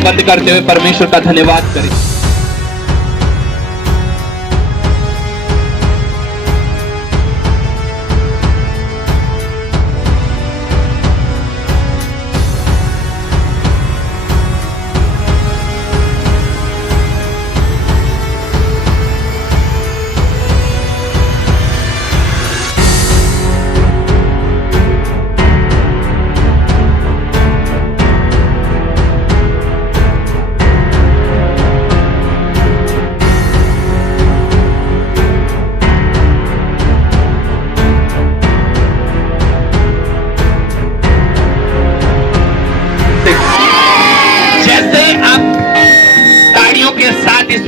को बंद करते हुए परमेश्वर का धन्यवाद करें।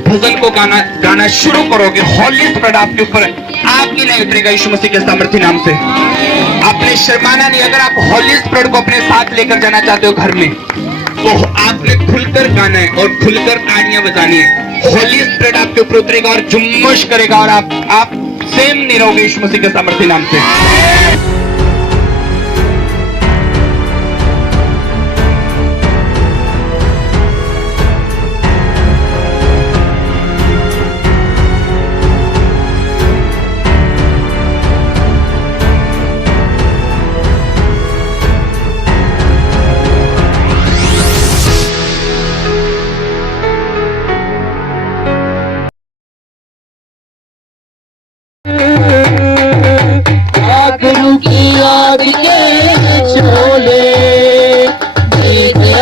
भजन को गाना शुरू करोगे, हॉली स्पिरिट आपके ऊपर आपके लिए उतरेगा यीशु मसीह के सामर्थ्य नाम से। आपने शर्माना नहीं। अगर आप हॉली स्पिरिट को अपने साथ लेकर जाना चाहते हो घर में, तो आपने खुलकर गाना है और खुलकर ताड़ियां बजानी है। हॉली स्पिरिट आपके ऊपर उतरेगा और जुम्मश करेगा और आप सेम नहीं रहोगे यीशु मसीह के सामर्थ्य नाम से।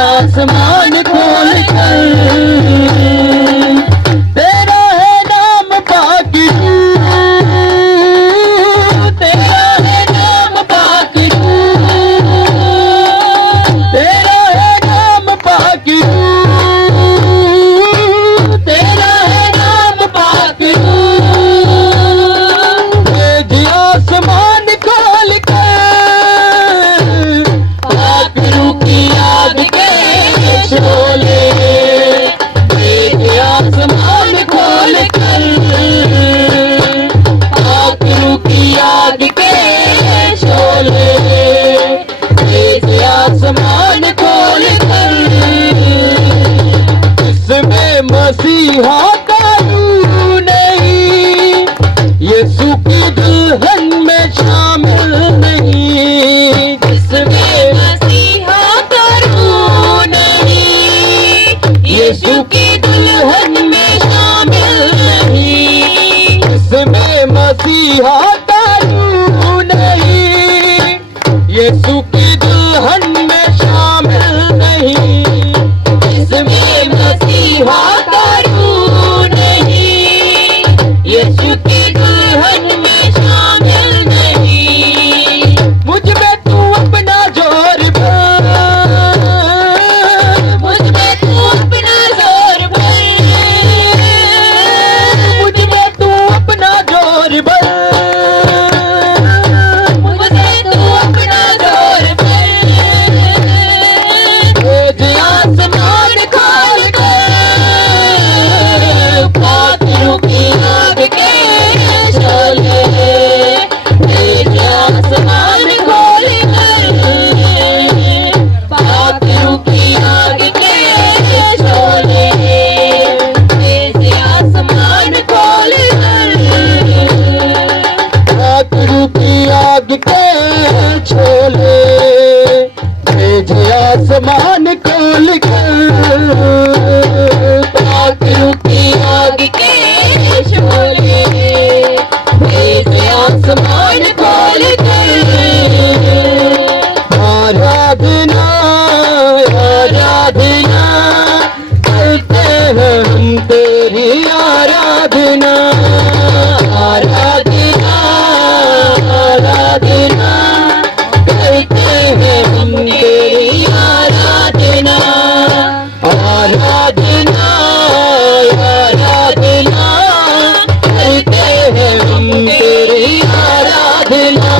आसमान खोल कर तेरा है नाम बाकी, तेरा है नाम बाकी, तेरा है नाम बाकी, तेरा है नाम बाकी। आसमान खोल कर आखिरों की याद शोले, आसमान खोल कर आखिरों की याद के शोले, आसमान खोल कर इसमें मसीहा का रूह नहीं, यीशु की दुल्हन में शामिल नहीं। इसमें मसीहा का रूह नहीं, यीशु की दुल्हन में शामिल नहीं। इसमें मसीहा का रूह नहीं, यीशु की दुल्हन में शामिल नहीं। इसमें मसीहा का रूह नहीं, यीशु की दुल्हन में शामिल नहीं। मुझ में तू अपना जोर भर, मुझ में तू अपना जोर भर, मुझ में तू अपना जोर भर, मुझ में तू अपना जोर भर। आसमान खोल कर पापियों की आग के शोले, आसमान खोल कर पापियों की आग के शोले, आसमान खोल कर पापियों की आग के शोले, आसमान खोल कर पापियों की आग के शोले, आसमान खोल कर। आराधना आराधना करते हैं हम तेरी आराधना, आराधना आराधना करते हैं हम तेरी आराधना, आराधना आराधना करते हैं हम तेरी आराधना,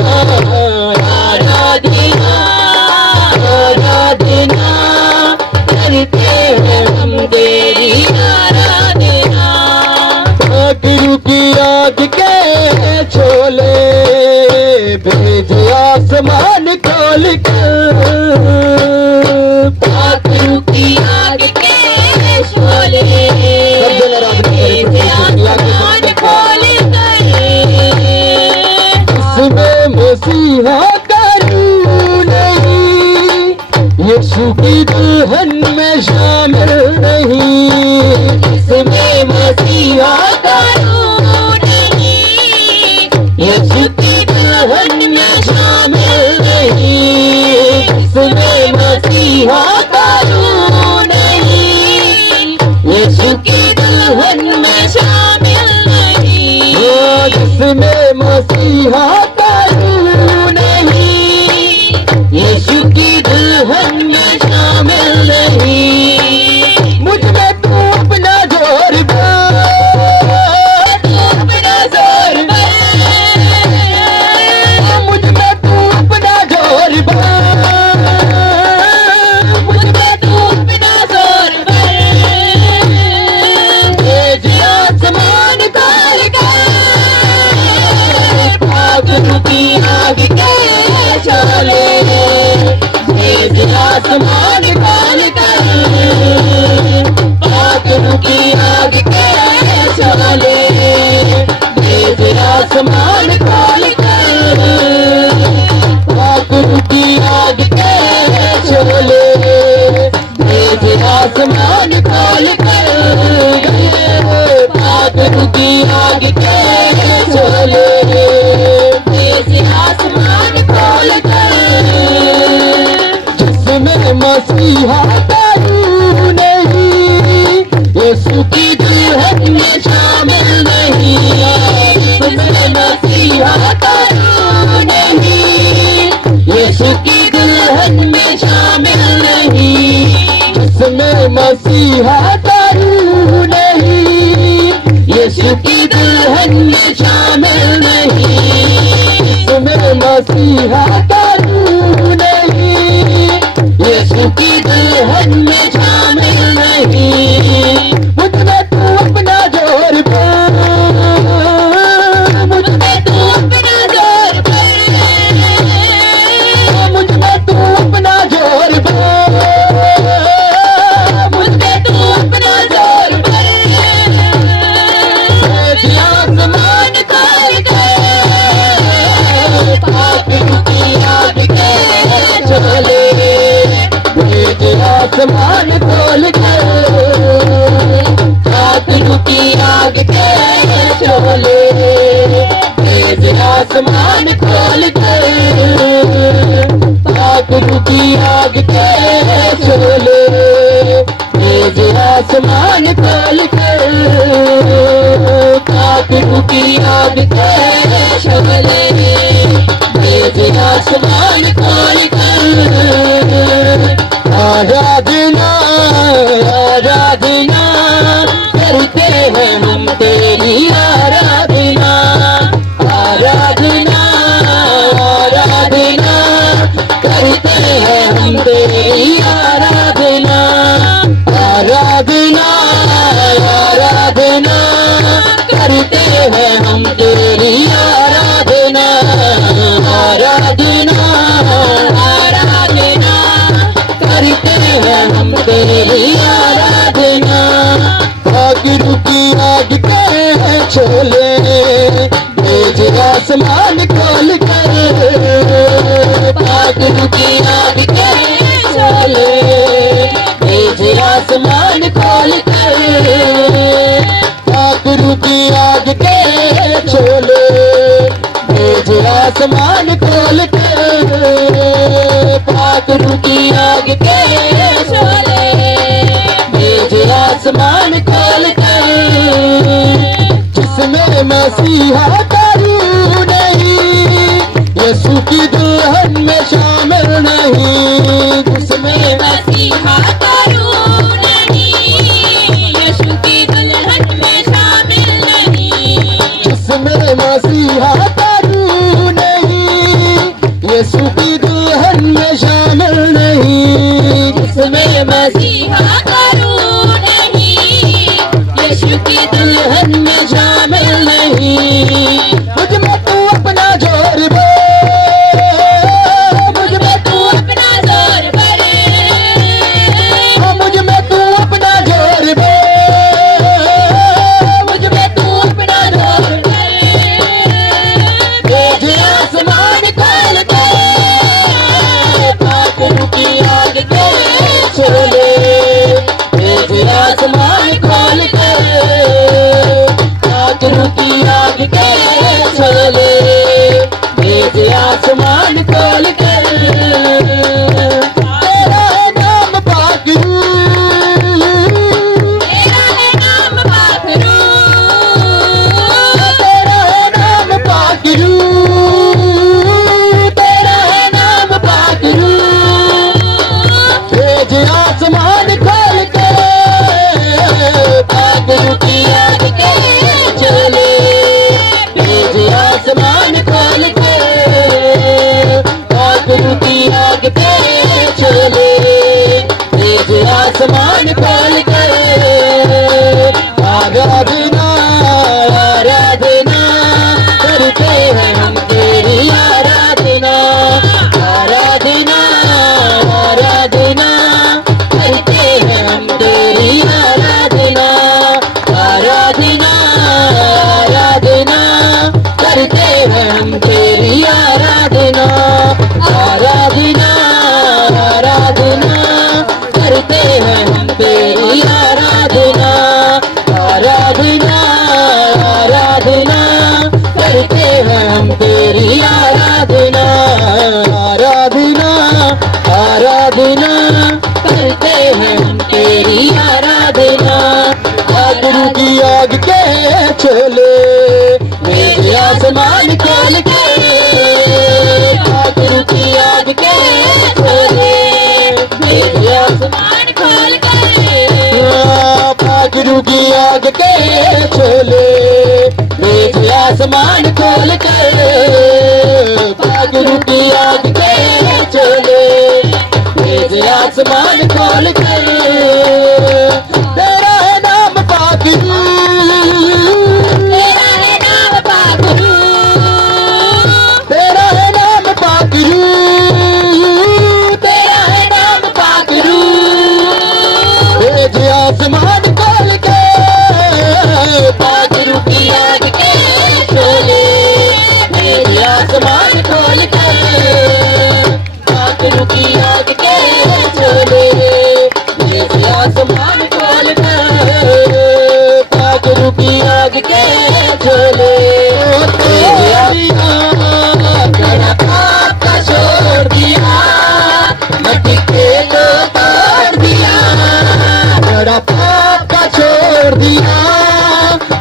आराधना आराधना करते हैं हम तेरी आराधना। आखिर की आग के छोले भेज आसमान खोल कर, आखिर की आग के मसीहा करूं नहीं, यीशु की दुल्हन में शामिल नहीं। जिसमें मसीहा करूं नहीं, यीशु की दुल्हन में शामिल नहीं। जिसमें मसीहा करूं नहीं, यीशु की दुल्हन में शामिल नहीं। ओ जिसमें मसीहा करूं नहीं, यीशु की दुल्हन में शामिल नहीं। मुझ में तू अपना जोर भर, तू अपना जोर भर, मुझ में तू अपना जोर भर, मुझ में तू अपना जोर भर। तेज आसमान खोल कर फागुन की आग के शोले, तेज आसमान खोल कर फागुन की आग के शोले, तेज आसमान खोल कर फागुन की आग के शोले, तेज आसमान खोल कर फागुन की आग के शोले, तेज आसमान खोल कर। जिसमें मसीहा करूं नहीं, यीशु की दुल्हन में शामिल नहीं। जिसमें मसीहा करूं नहीं, यीशु की दुल्हन में शामिल नहीं। जिसमें मसीहा करूं नहीं, यीशु की दुल्हन में शामिल नहीं। जिसमें मसीहा करूं नहीं, यीशु की दुल्हन में शामिल नहीं। मुझ में तू अपना जोर भर, मुझ में तू अपना जोर भर, मुझ में तू अपना जोर भर, मुझ में तू अपना जोर भर। तेज आसमान खोल कर फागुन की आग के शोले, तेज आसमान खोल कर फागुन की आग के शोले, तेज आसमान खोल कर फागुन की आग के शोले, तेज आसमान खोल कर फागुन की आग के शोले, तेज आसमान खोल कर। आराधना आराधना करते हैं हम तेरी आराधना, आराधना आराधना करते हैं हम तेरी आराधना, आराधना आराधना करते हैं हम तेरी आराधना, आराधना आराधना करते हैं हम तेरी आराधना। फागुन की आग के शोले, तेज आसमान खोल कर फागुन की आग के शोले, तेज आसमान खोल कर। फागुन की आग के शोले, तेज आसमान खोल कर फागुन की आग के शोले, तेज आसमान खोल कर। जिसमें मसीहा करूं नहीं, यीशु की दुल्हन में शामिल नहीं। जिसमें मसीहा करूं नहीं, यीशु की दुल्हन में शामिल नहीं। जिसमें मसीहा करूं नहीं, यीशु की दुल्हन में शामिल नहीं। जिसमें मसीहा करूं नहीं, यीशु की दुल्हन में शामिल नहीं। मुझ में तू अपना जोर भर, मुझ में तू अपना जोर भर, मुझ में तू अपना जोर भर, मुझ में तू अपना जोर भर। तेज आसमान खोल पाखरू की आग के चले तेज आसमान खोल कर आराधना आराधना करते हैं हम तेरी आराधना आराधना आराधना करते हैं हम तेरी आराधना आराधना आराधना करते हैं हम तेरी आराधना आराधना आराधना करते हैं हम तेरी आराधना आराधना आराधना करते हैं हम तेरी आराधना आराधना आराधना करते हैं हम तेरी आराधना पाखरू की आग के चले मेरे आसमान खोल के पाखरू की आग के चले मेरे आसमान खोल के पाखरू की आग के चले मेरे आसमान खोल कर पाखरू की आग के चले मेरे आसमान खोल कर तेरा है नाम पाखरू तेरा है नाम पाखरू तेरा है नाम पाखरू तेरा है नाम पाखरू तेज आसमान खोल के पाखरू की आग के चले मेरे आसमान खोल कर पाखरू की आग के चले मेरे आसमान खोल कर पाखरू की आग के चले गड़ा पाप का छोड़ दिया मट्टी के को तोड़ दिया गड़ा पाप का छोड़ दिया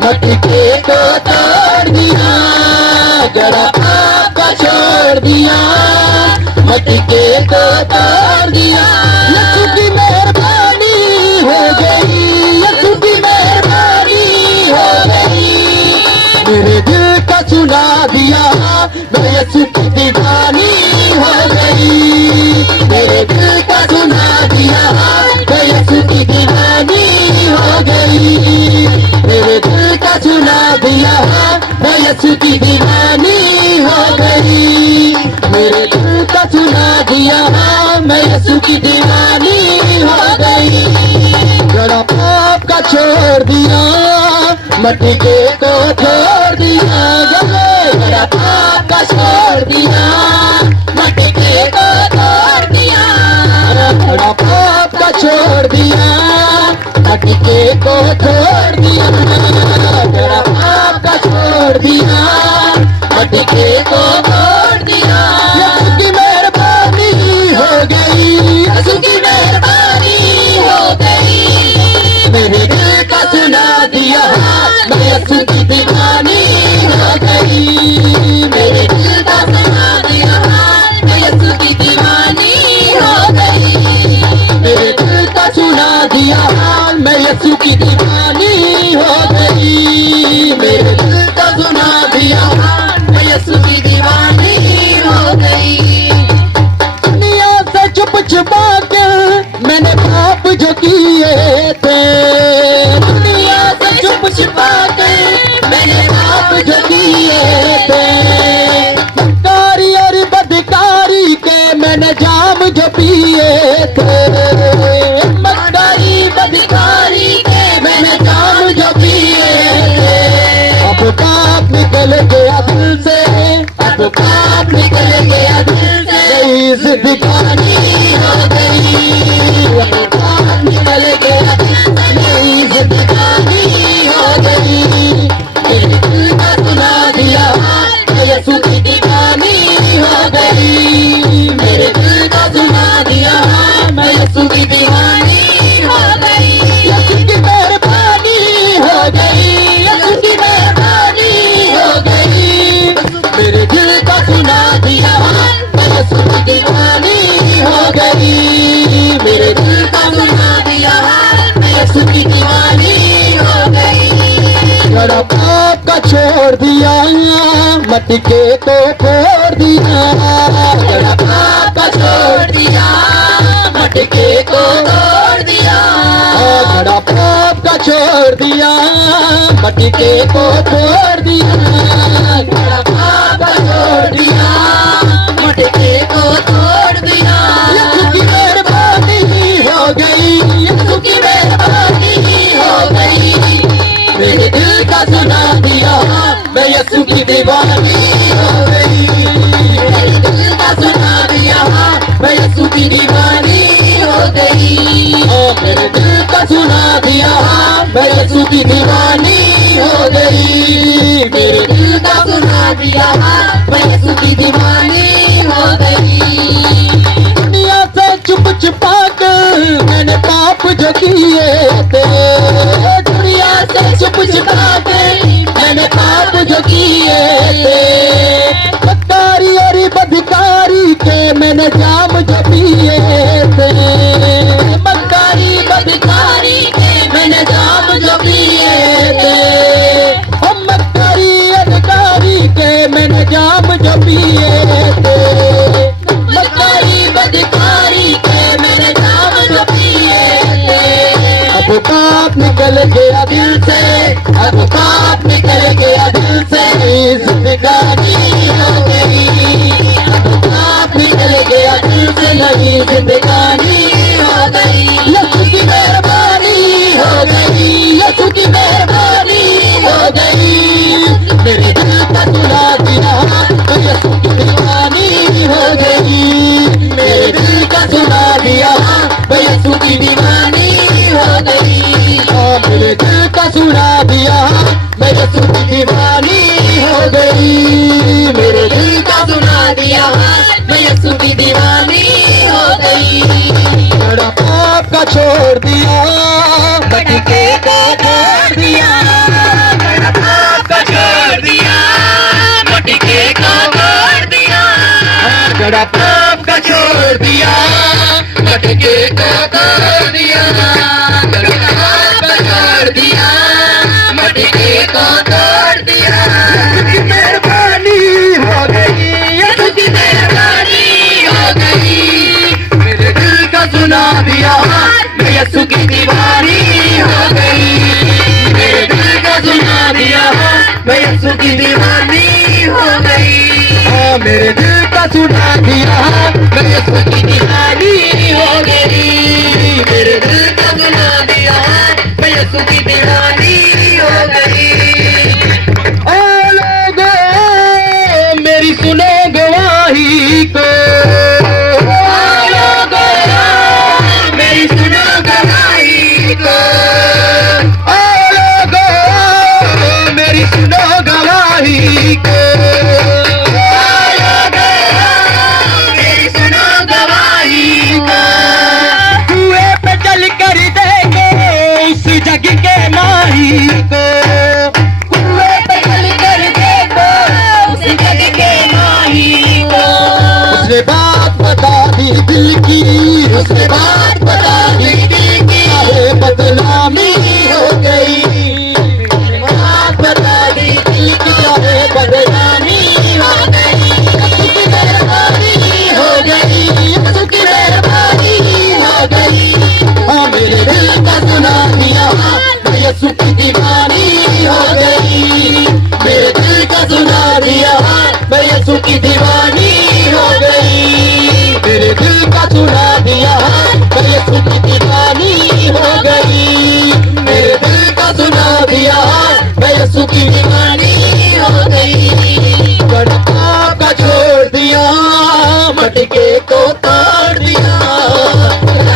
मट्टी के को तोड़ दिया गड़ा पाप का छोड़ दिया मट्टी के को तोड़ दिया यीशु की मेहरबानी हो गई यीशु की मेहरबानी हो गई मेरे दिल का सुना दिया मैं यीशु की दीवानी हो गई मेरे दिल का सुना दिया मैं यीशु की दीवानी हो गई मेरे दिल का सुना दिया मैं यीशु की दीवानी हो गई मेरे दिल का सुना दिया मैं यीशु की दीवानी हो गई गड़ा पाप का छोड़ दिया मट्टी के को छोड़ दिया गड़ा पाप का छोड़ दिया मट्टी के को छोड़ दिया गड़ा पाप का छोड़ दिया मट्टी के को छोड़ दिया गड़ा पाप का छोड़ दिया मट्टी के को छोड़ दिया यीशु की मेहरबानी हो गई यीशु की मेहरबानी हो गई मेरे दिल का सुना दिया मैं यीशु की दीवानी हो गई मेरे दिल का सुना दिया मैं यीशु की दीवानी हो गई मेरे दिल का सुना दिया मैं यीशु की दीवानी हो गई मेरे दिल का सुना दिया मैं यीशु की दीवानी हो गई दुनिया से छुप छुपा के मैंने पाप जो किए थे दुनिया से छुप छुपा के मैंने पाप जो किए थे कारी और बदकारी के मैंने जाम जो पिए थे मक्कारी बदकारी के मैंने जाम जो पिए थे अब पाप निकल गया दिल से अब पाप निकल गया दिल से नई जिंदगानी हो गई अब पाप निकल गया दिल से नई जिंदगानी हो गई मेरे दिल का सुना दिया मैं यीशु की दीवानी हो गई मेरे दिल का सुना दिया मैं यीशु की दीवानी हो गई यीशु की मेहरबानी हो गई यीशु की मेहरबानी हो गई मेरे दिल का सुना दिया मैं यीशु की दीवानी हो गई मेरे दिल का सुना दिया मैं यीशु की दीवानी हो गई गड़ा पाप का छोड़ दिया मटके को फोड़ दिया गड़ा पाप छोड़ दिया, मटके को तोड़ दिया। घड़ा पाप का छोड़ दिया, मटके को तोड़ दिया। घड़ा पाप का छोड़ दिया, मटके को तोड़ दिया। यीशु की मेहरबानी हो गई, यीशु की मेहरबानी हो गई। मेरे दिल का सुना दिया, मैं यीशु की दीवानी हो गई। मेरे दिल का सुना दिया, मैं यीशु की दीवानी हो गई। मेरे दिल का सुना दिया, मैं यीशु की दीवानी हो गई। मेरे दिल का सुना दिया, मैं यीशु की दीवानी हो गई। दुनिया से छुप छुपा कर मैंने पाप जो किए थे, दुनिया से छुप छुपा के मैंने पाप जो किए थे। बदकारी और बदकारी के मैंने जाम जो पिए थे। बदकारी बदकारी के मैंने जाम जो पिए थे। हम बदकारी अधिकारी के मैंने जाम जो पिए थे। बदकारी बदकारी के मैंने जाम जो पिए थे। अब पाप निकल गया दिल से, अब पाप निकल गया दिल से, जिंदगानी हो गई। अब पाप निकल गया दिल से, नई जिंदगानी हो गई। यीशु की मेहरबानी हो गई, यीशु की मेहरबानी हो गई। मेरे दिल का सुना दिया, मैं यीशु की दीवानी हो गई। मेरे दिल का सुना दिया, मैं यीशु की दीवानी हो गई। मेरे दिल का सुना दिया, मैं यीशु की दीवानी हो गई। मेरे दिल का सुना दिया, मैं यीशु की दीवानी हो गई। बड़ा पाप का छोड़ दिया, मटके को तोड़ दिया, बड़ा पाप का छोड़ दिया, मटके को तोड़ दिया। बड़ा पाप का छोड़ दिया, मटके को तोड़ दिया। बड़ा पाप का छोड़ दिया, मटके को तोड़ दिया। की मेहरबानी हो गई, यीशु की मेहरबानी हो गई। मेरे दिल का सुना दिया, मैं यीशु की दीवानी हो गई। मेरे दिल का सुना दिया, मैं यीशु की दीवानी हो गई। मेरे दिल का सुना दिया, मैं यीशु की दीवानी हो गई। मेरे दिल का सुना दिया, मैं यीशु की दीवानी हो गई। ओ लोगों, मेरी सुनो गवाही को। मेरी सुनो गवाही को। ओ लोगों, मेरी सुनो गवाही को। मेरी सुनो गवाही को। कुएं पे चल कर देंगे उस जग के माही को। कुएं पे चल कर देखो उस जग के माही को। उसने बात बता दी दिल की, उसने बात बता दी दिल की। चाहे बदनामी हो गई, बात बता दी दिल की। चाहे बदनामी हो गई। यीशु की मेहरबानी हो गई। यीशु की मेहरबानी हो गई। हाँ, मेरे दिल का सुना दिया, मैं यीशु की दीवानी हो गई। मेरे दिल का सुना दिया, मैं यीशु की दीवानी हो गई। मेरे दिल का सुना दिया, मैं यीशु की दीवानी हो गई। मेरे दिल का सुना दिया, मैं यीशु की दीवानी हो गई। बड़ा पाप का छोड़ दिया, मटके को तोड़ दिया।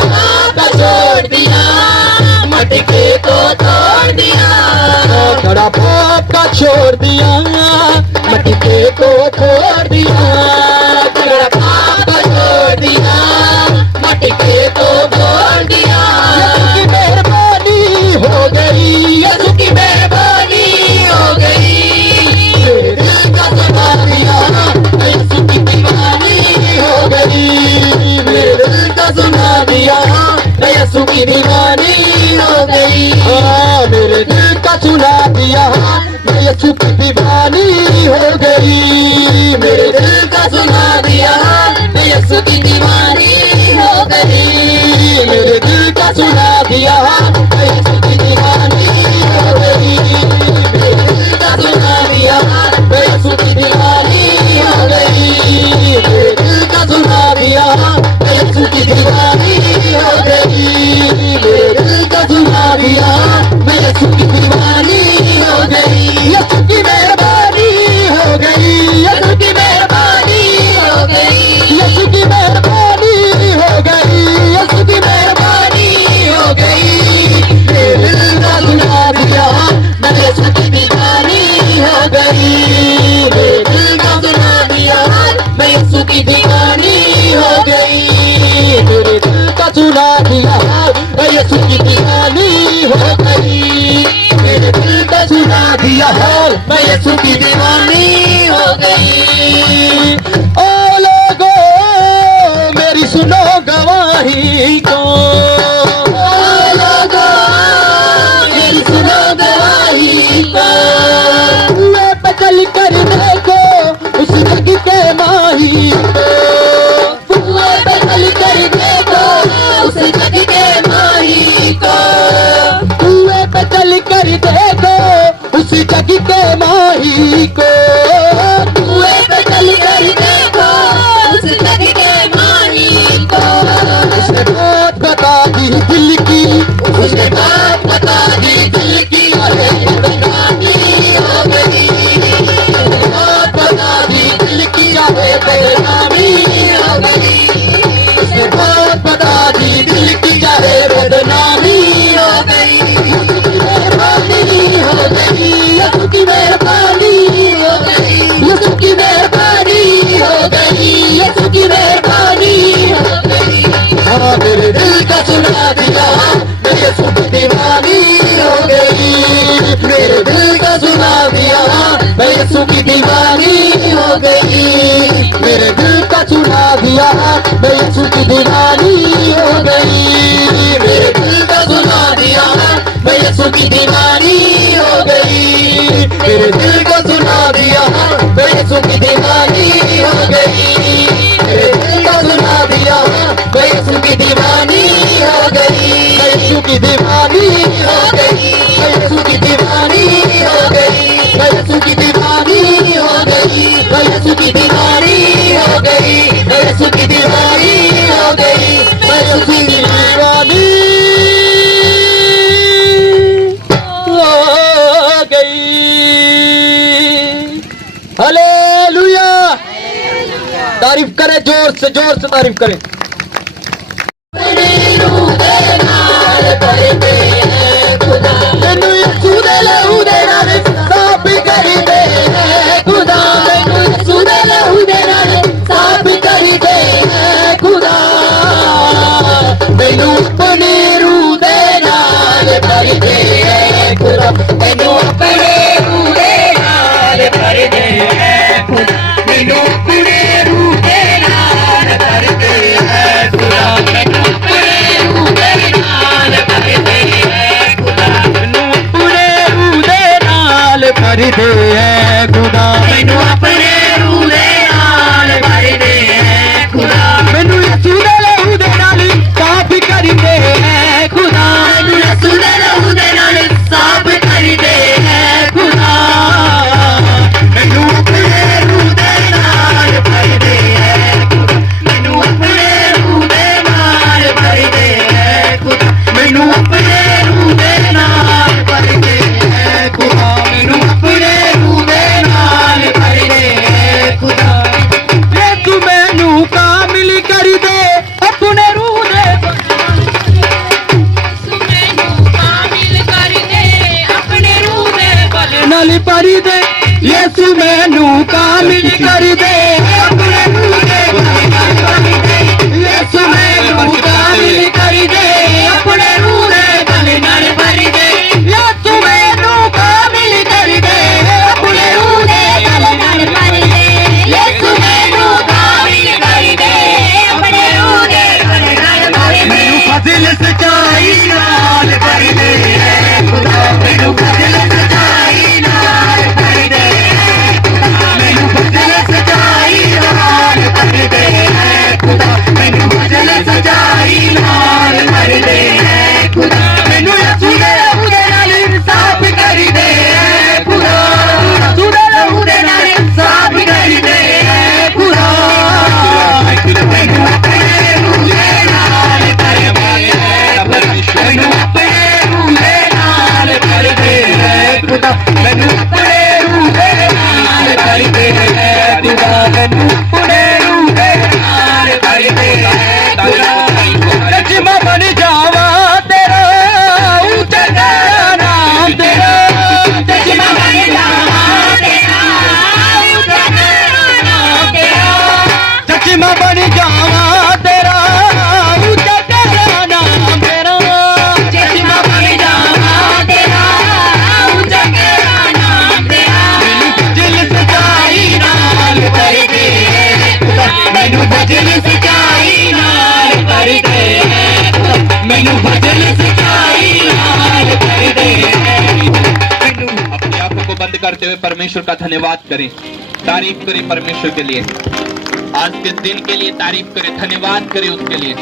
पाप का छोड़ दिया, मटके को तोड़ दिया। बड़ा पाप का छोड़ दिया, मटके को तोड़ दिया। बड़ा पाप का छोड़ दिया, मटके को तोड़ दिया। यीशु की मेहरबानी हो गई, यीशु की मेहरबानी हो गई। मेरे दिल का सुना दिया, मैं यीशु की दीवानी हो गई। मेरे दिल का सुना दिया, मैं यीशु की दीवानी हो गई। हाँ, मेरे दिल का सुना दिया, मैं यीशु की दीवानी हो गई। मेरे दिल का सुना दिया, मैं यीशु की दीवानी की दीवानी हो गई मेरे दिल का चुरा दिया मैं यीशु की दीवानी हो गई मेरे दिल का चुरा दिया मैं यीशु की दीवानी हो गई ओ लोगों मेरी सुनो गवाही को ओ लोगों मेरी सुनो गवाही को मैं पकड़ कर देखो उस जग के माही को मैं पकड़ कर देखो उस जग के माही को मैं पकड़ कर देखो उस जग के माही को मैं पकड़ कर देखो उस जग के माही को उसने बात बता दी दिल की उसने बात बता दी दिल की अरे बदनामी हो गई बात बता दी दिल की अरे बदनामी हो गई उसने बात बता दी दिल की अरे बदनामी हो गई मेहरबानी हो गई यीशु की मेहरबानी हो गई यीशु की मेहरबानी हो गई यीशु की मेहरबानी हो गई हाँ मेरे दिल का सुना दिया मैं यीशु की दीवानी हो गई मेरे दिल का सुना दिया मैं यीशु की दीवानी हो गई मेरे दिल का सुना दिया मैं यीशु की दीवानी हो गई मेरे दिल का सुना दिया मैं यीशु की दीवानी हो गई मेरे दिल को सुना दिया मैं यीशु की दीवानी हो गई मेरे दिल को सुना दिया मैं यीशु की दीवानी हो गई मैं यीशु की दीवानी हो गई मैं यीशु की दीवानी हो गई मैं यीशु की दीवानी हो गई मैं यीशु की दीवानी हो गई मैं यीशु की दीवानी हो गई मैं यीशु की दीवानी हो गई हालेलुया तारीफ करें जोर से तारीफ करें मैनू यीशु दे लहू दे नाल साफ करी दे खुदा मैनू यीशु दे लहू दे नाल साफ करी दे खुदा मैनू अपनी रूह दे नाल भरी दे खुदा मैनू अपनी रूह दे नाल भरी दे खुदा मैनू अपनी रूह दे नाल भरी दे खुदा मैनू अपनी रूह दे नाल भरी दे चश्मा बन जावा तेरा ऊंचा तेरा नाम तेरा चश्मा बन जावा तेरा ऊंचा तेरा नाम तेरा दिल सच्चाई नाल भर दे मैनू भजन सच्चाई नाल भर दे मैनू भजन सच्चाई नाल भर दे अपनी आंखों को बंद करते हुए परमेश्वर का धन्यवाद करें, तारीफ करें परमेश्वर के लिए, आज के दिन के लिए तारीफ करें, धन्यवाद करें उसके लिए,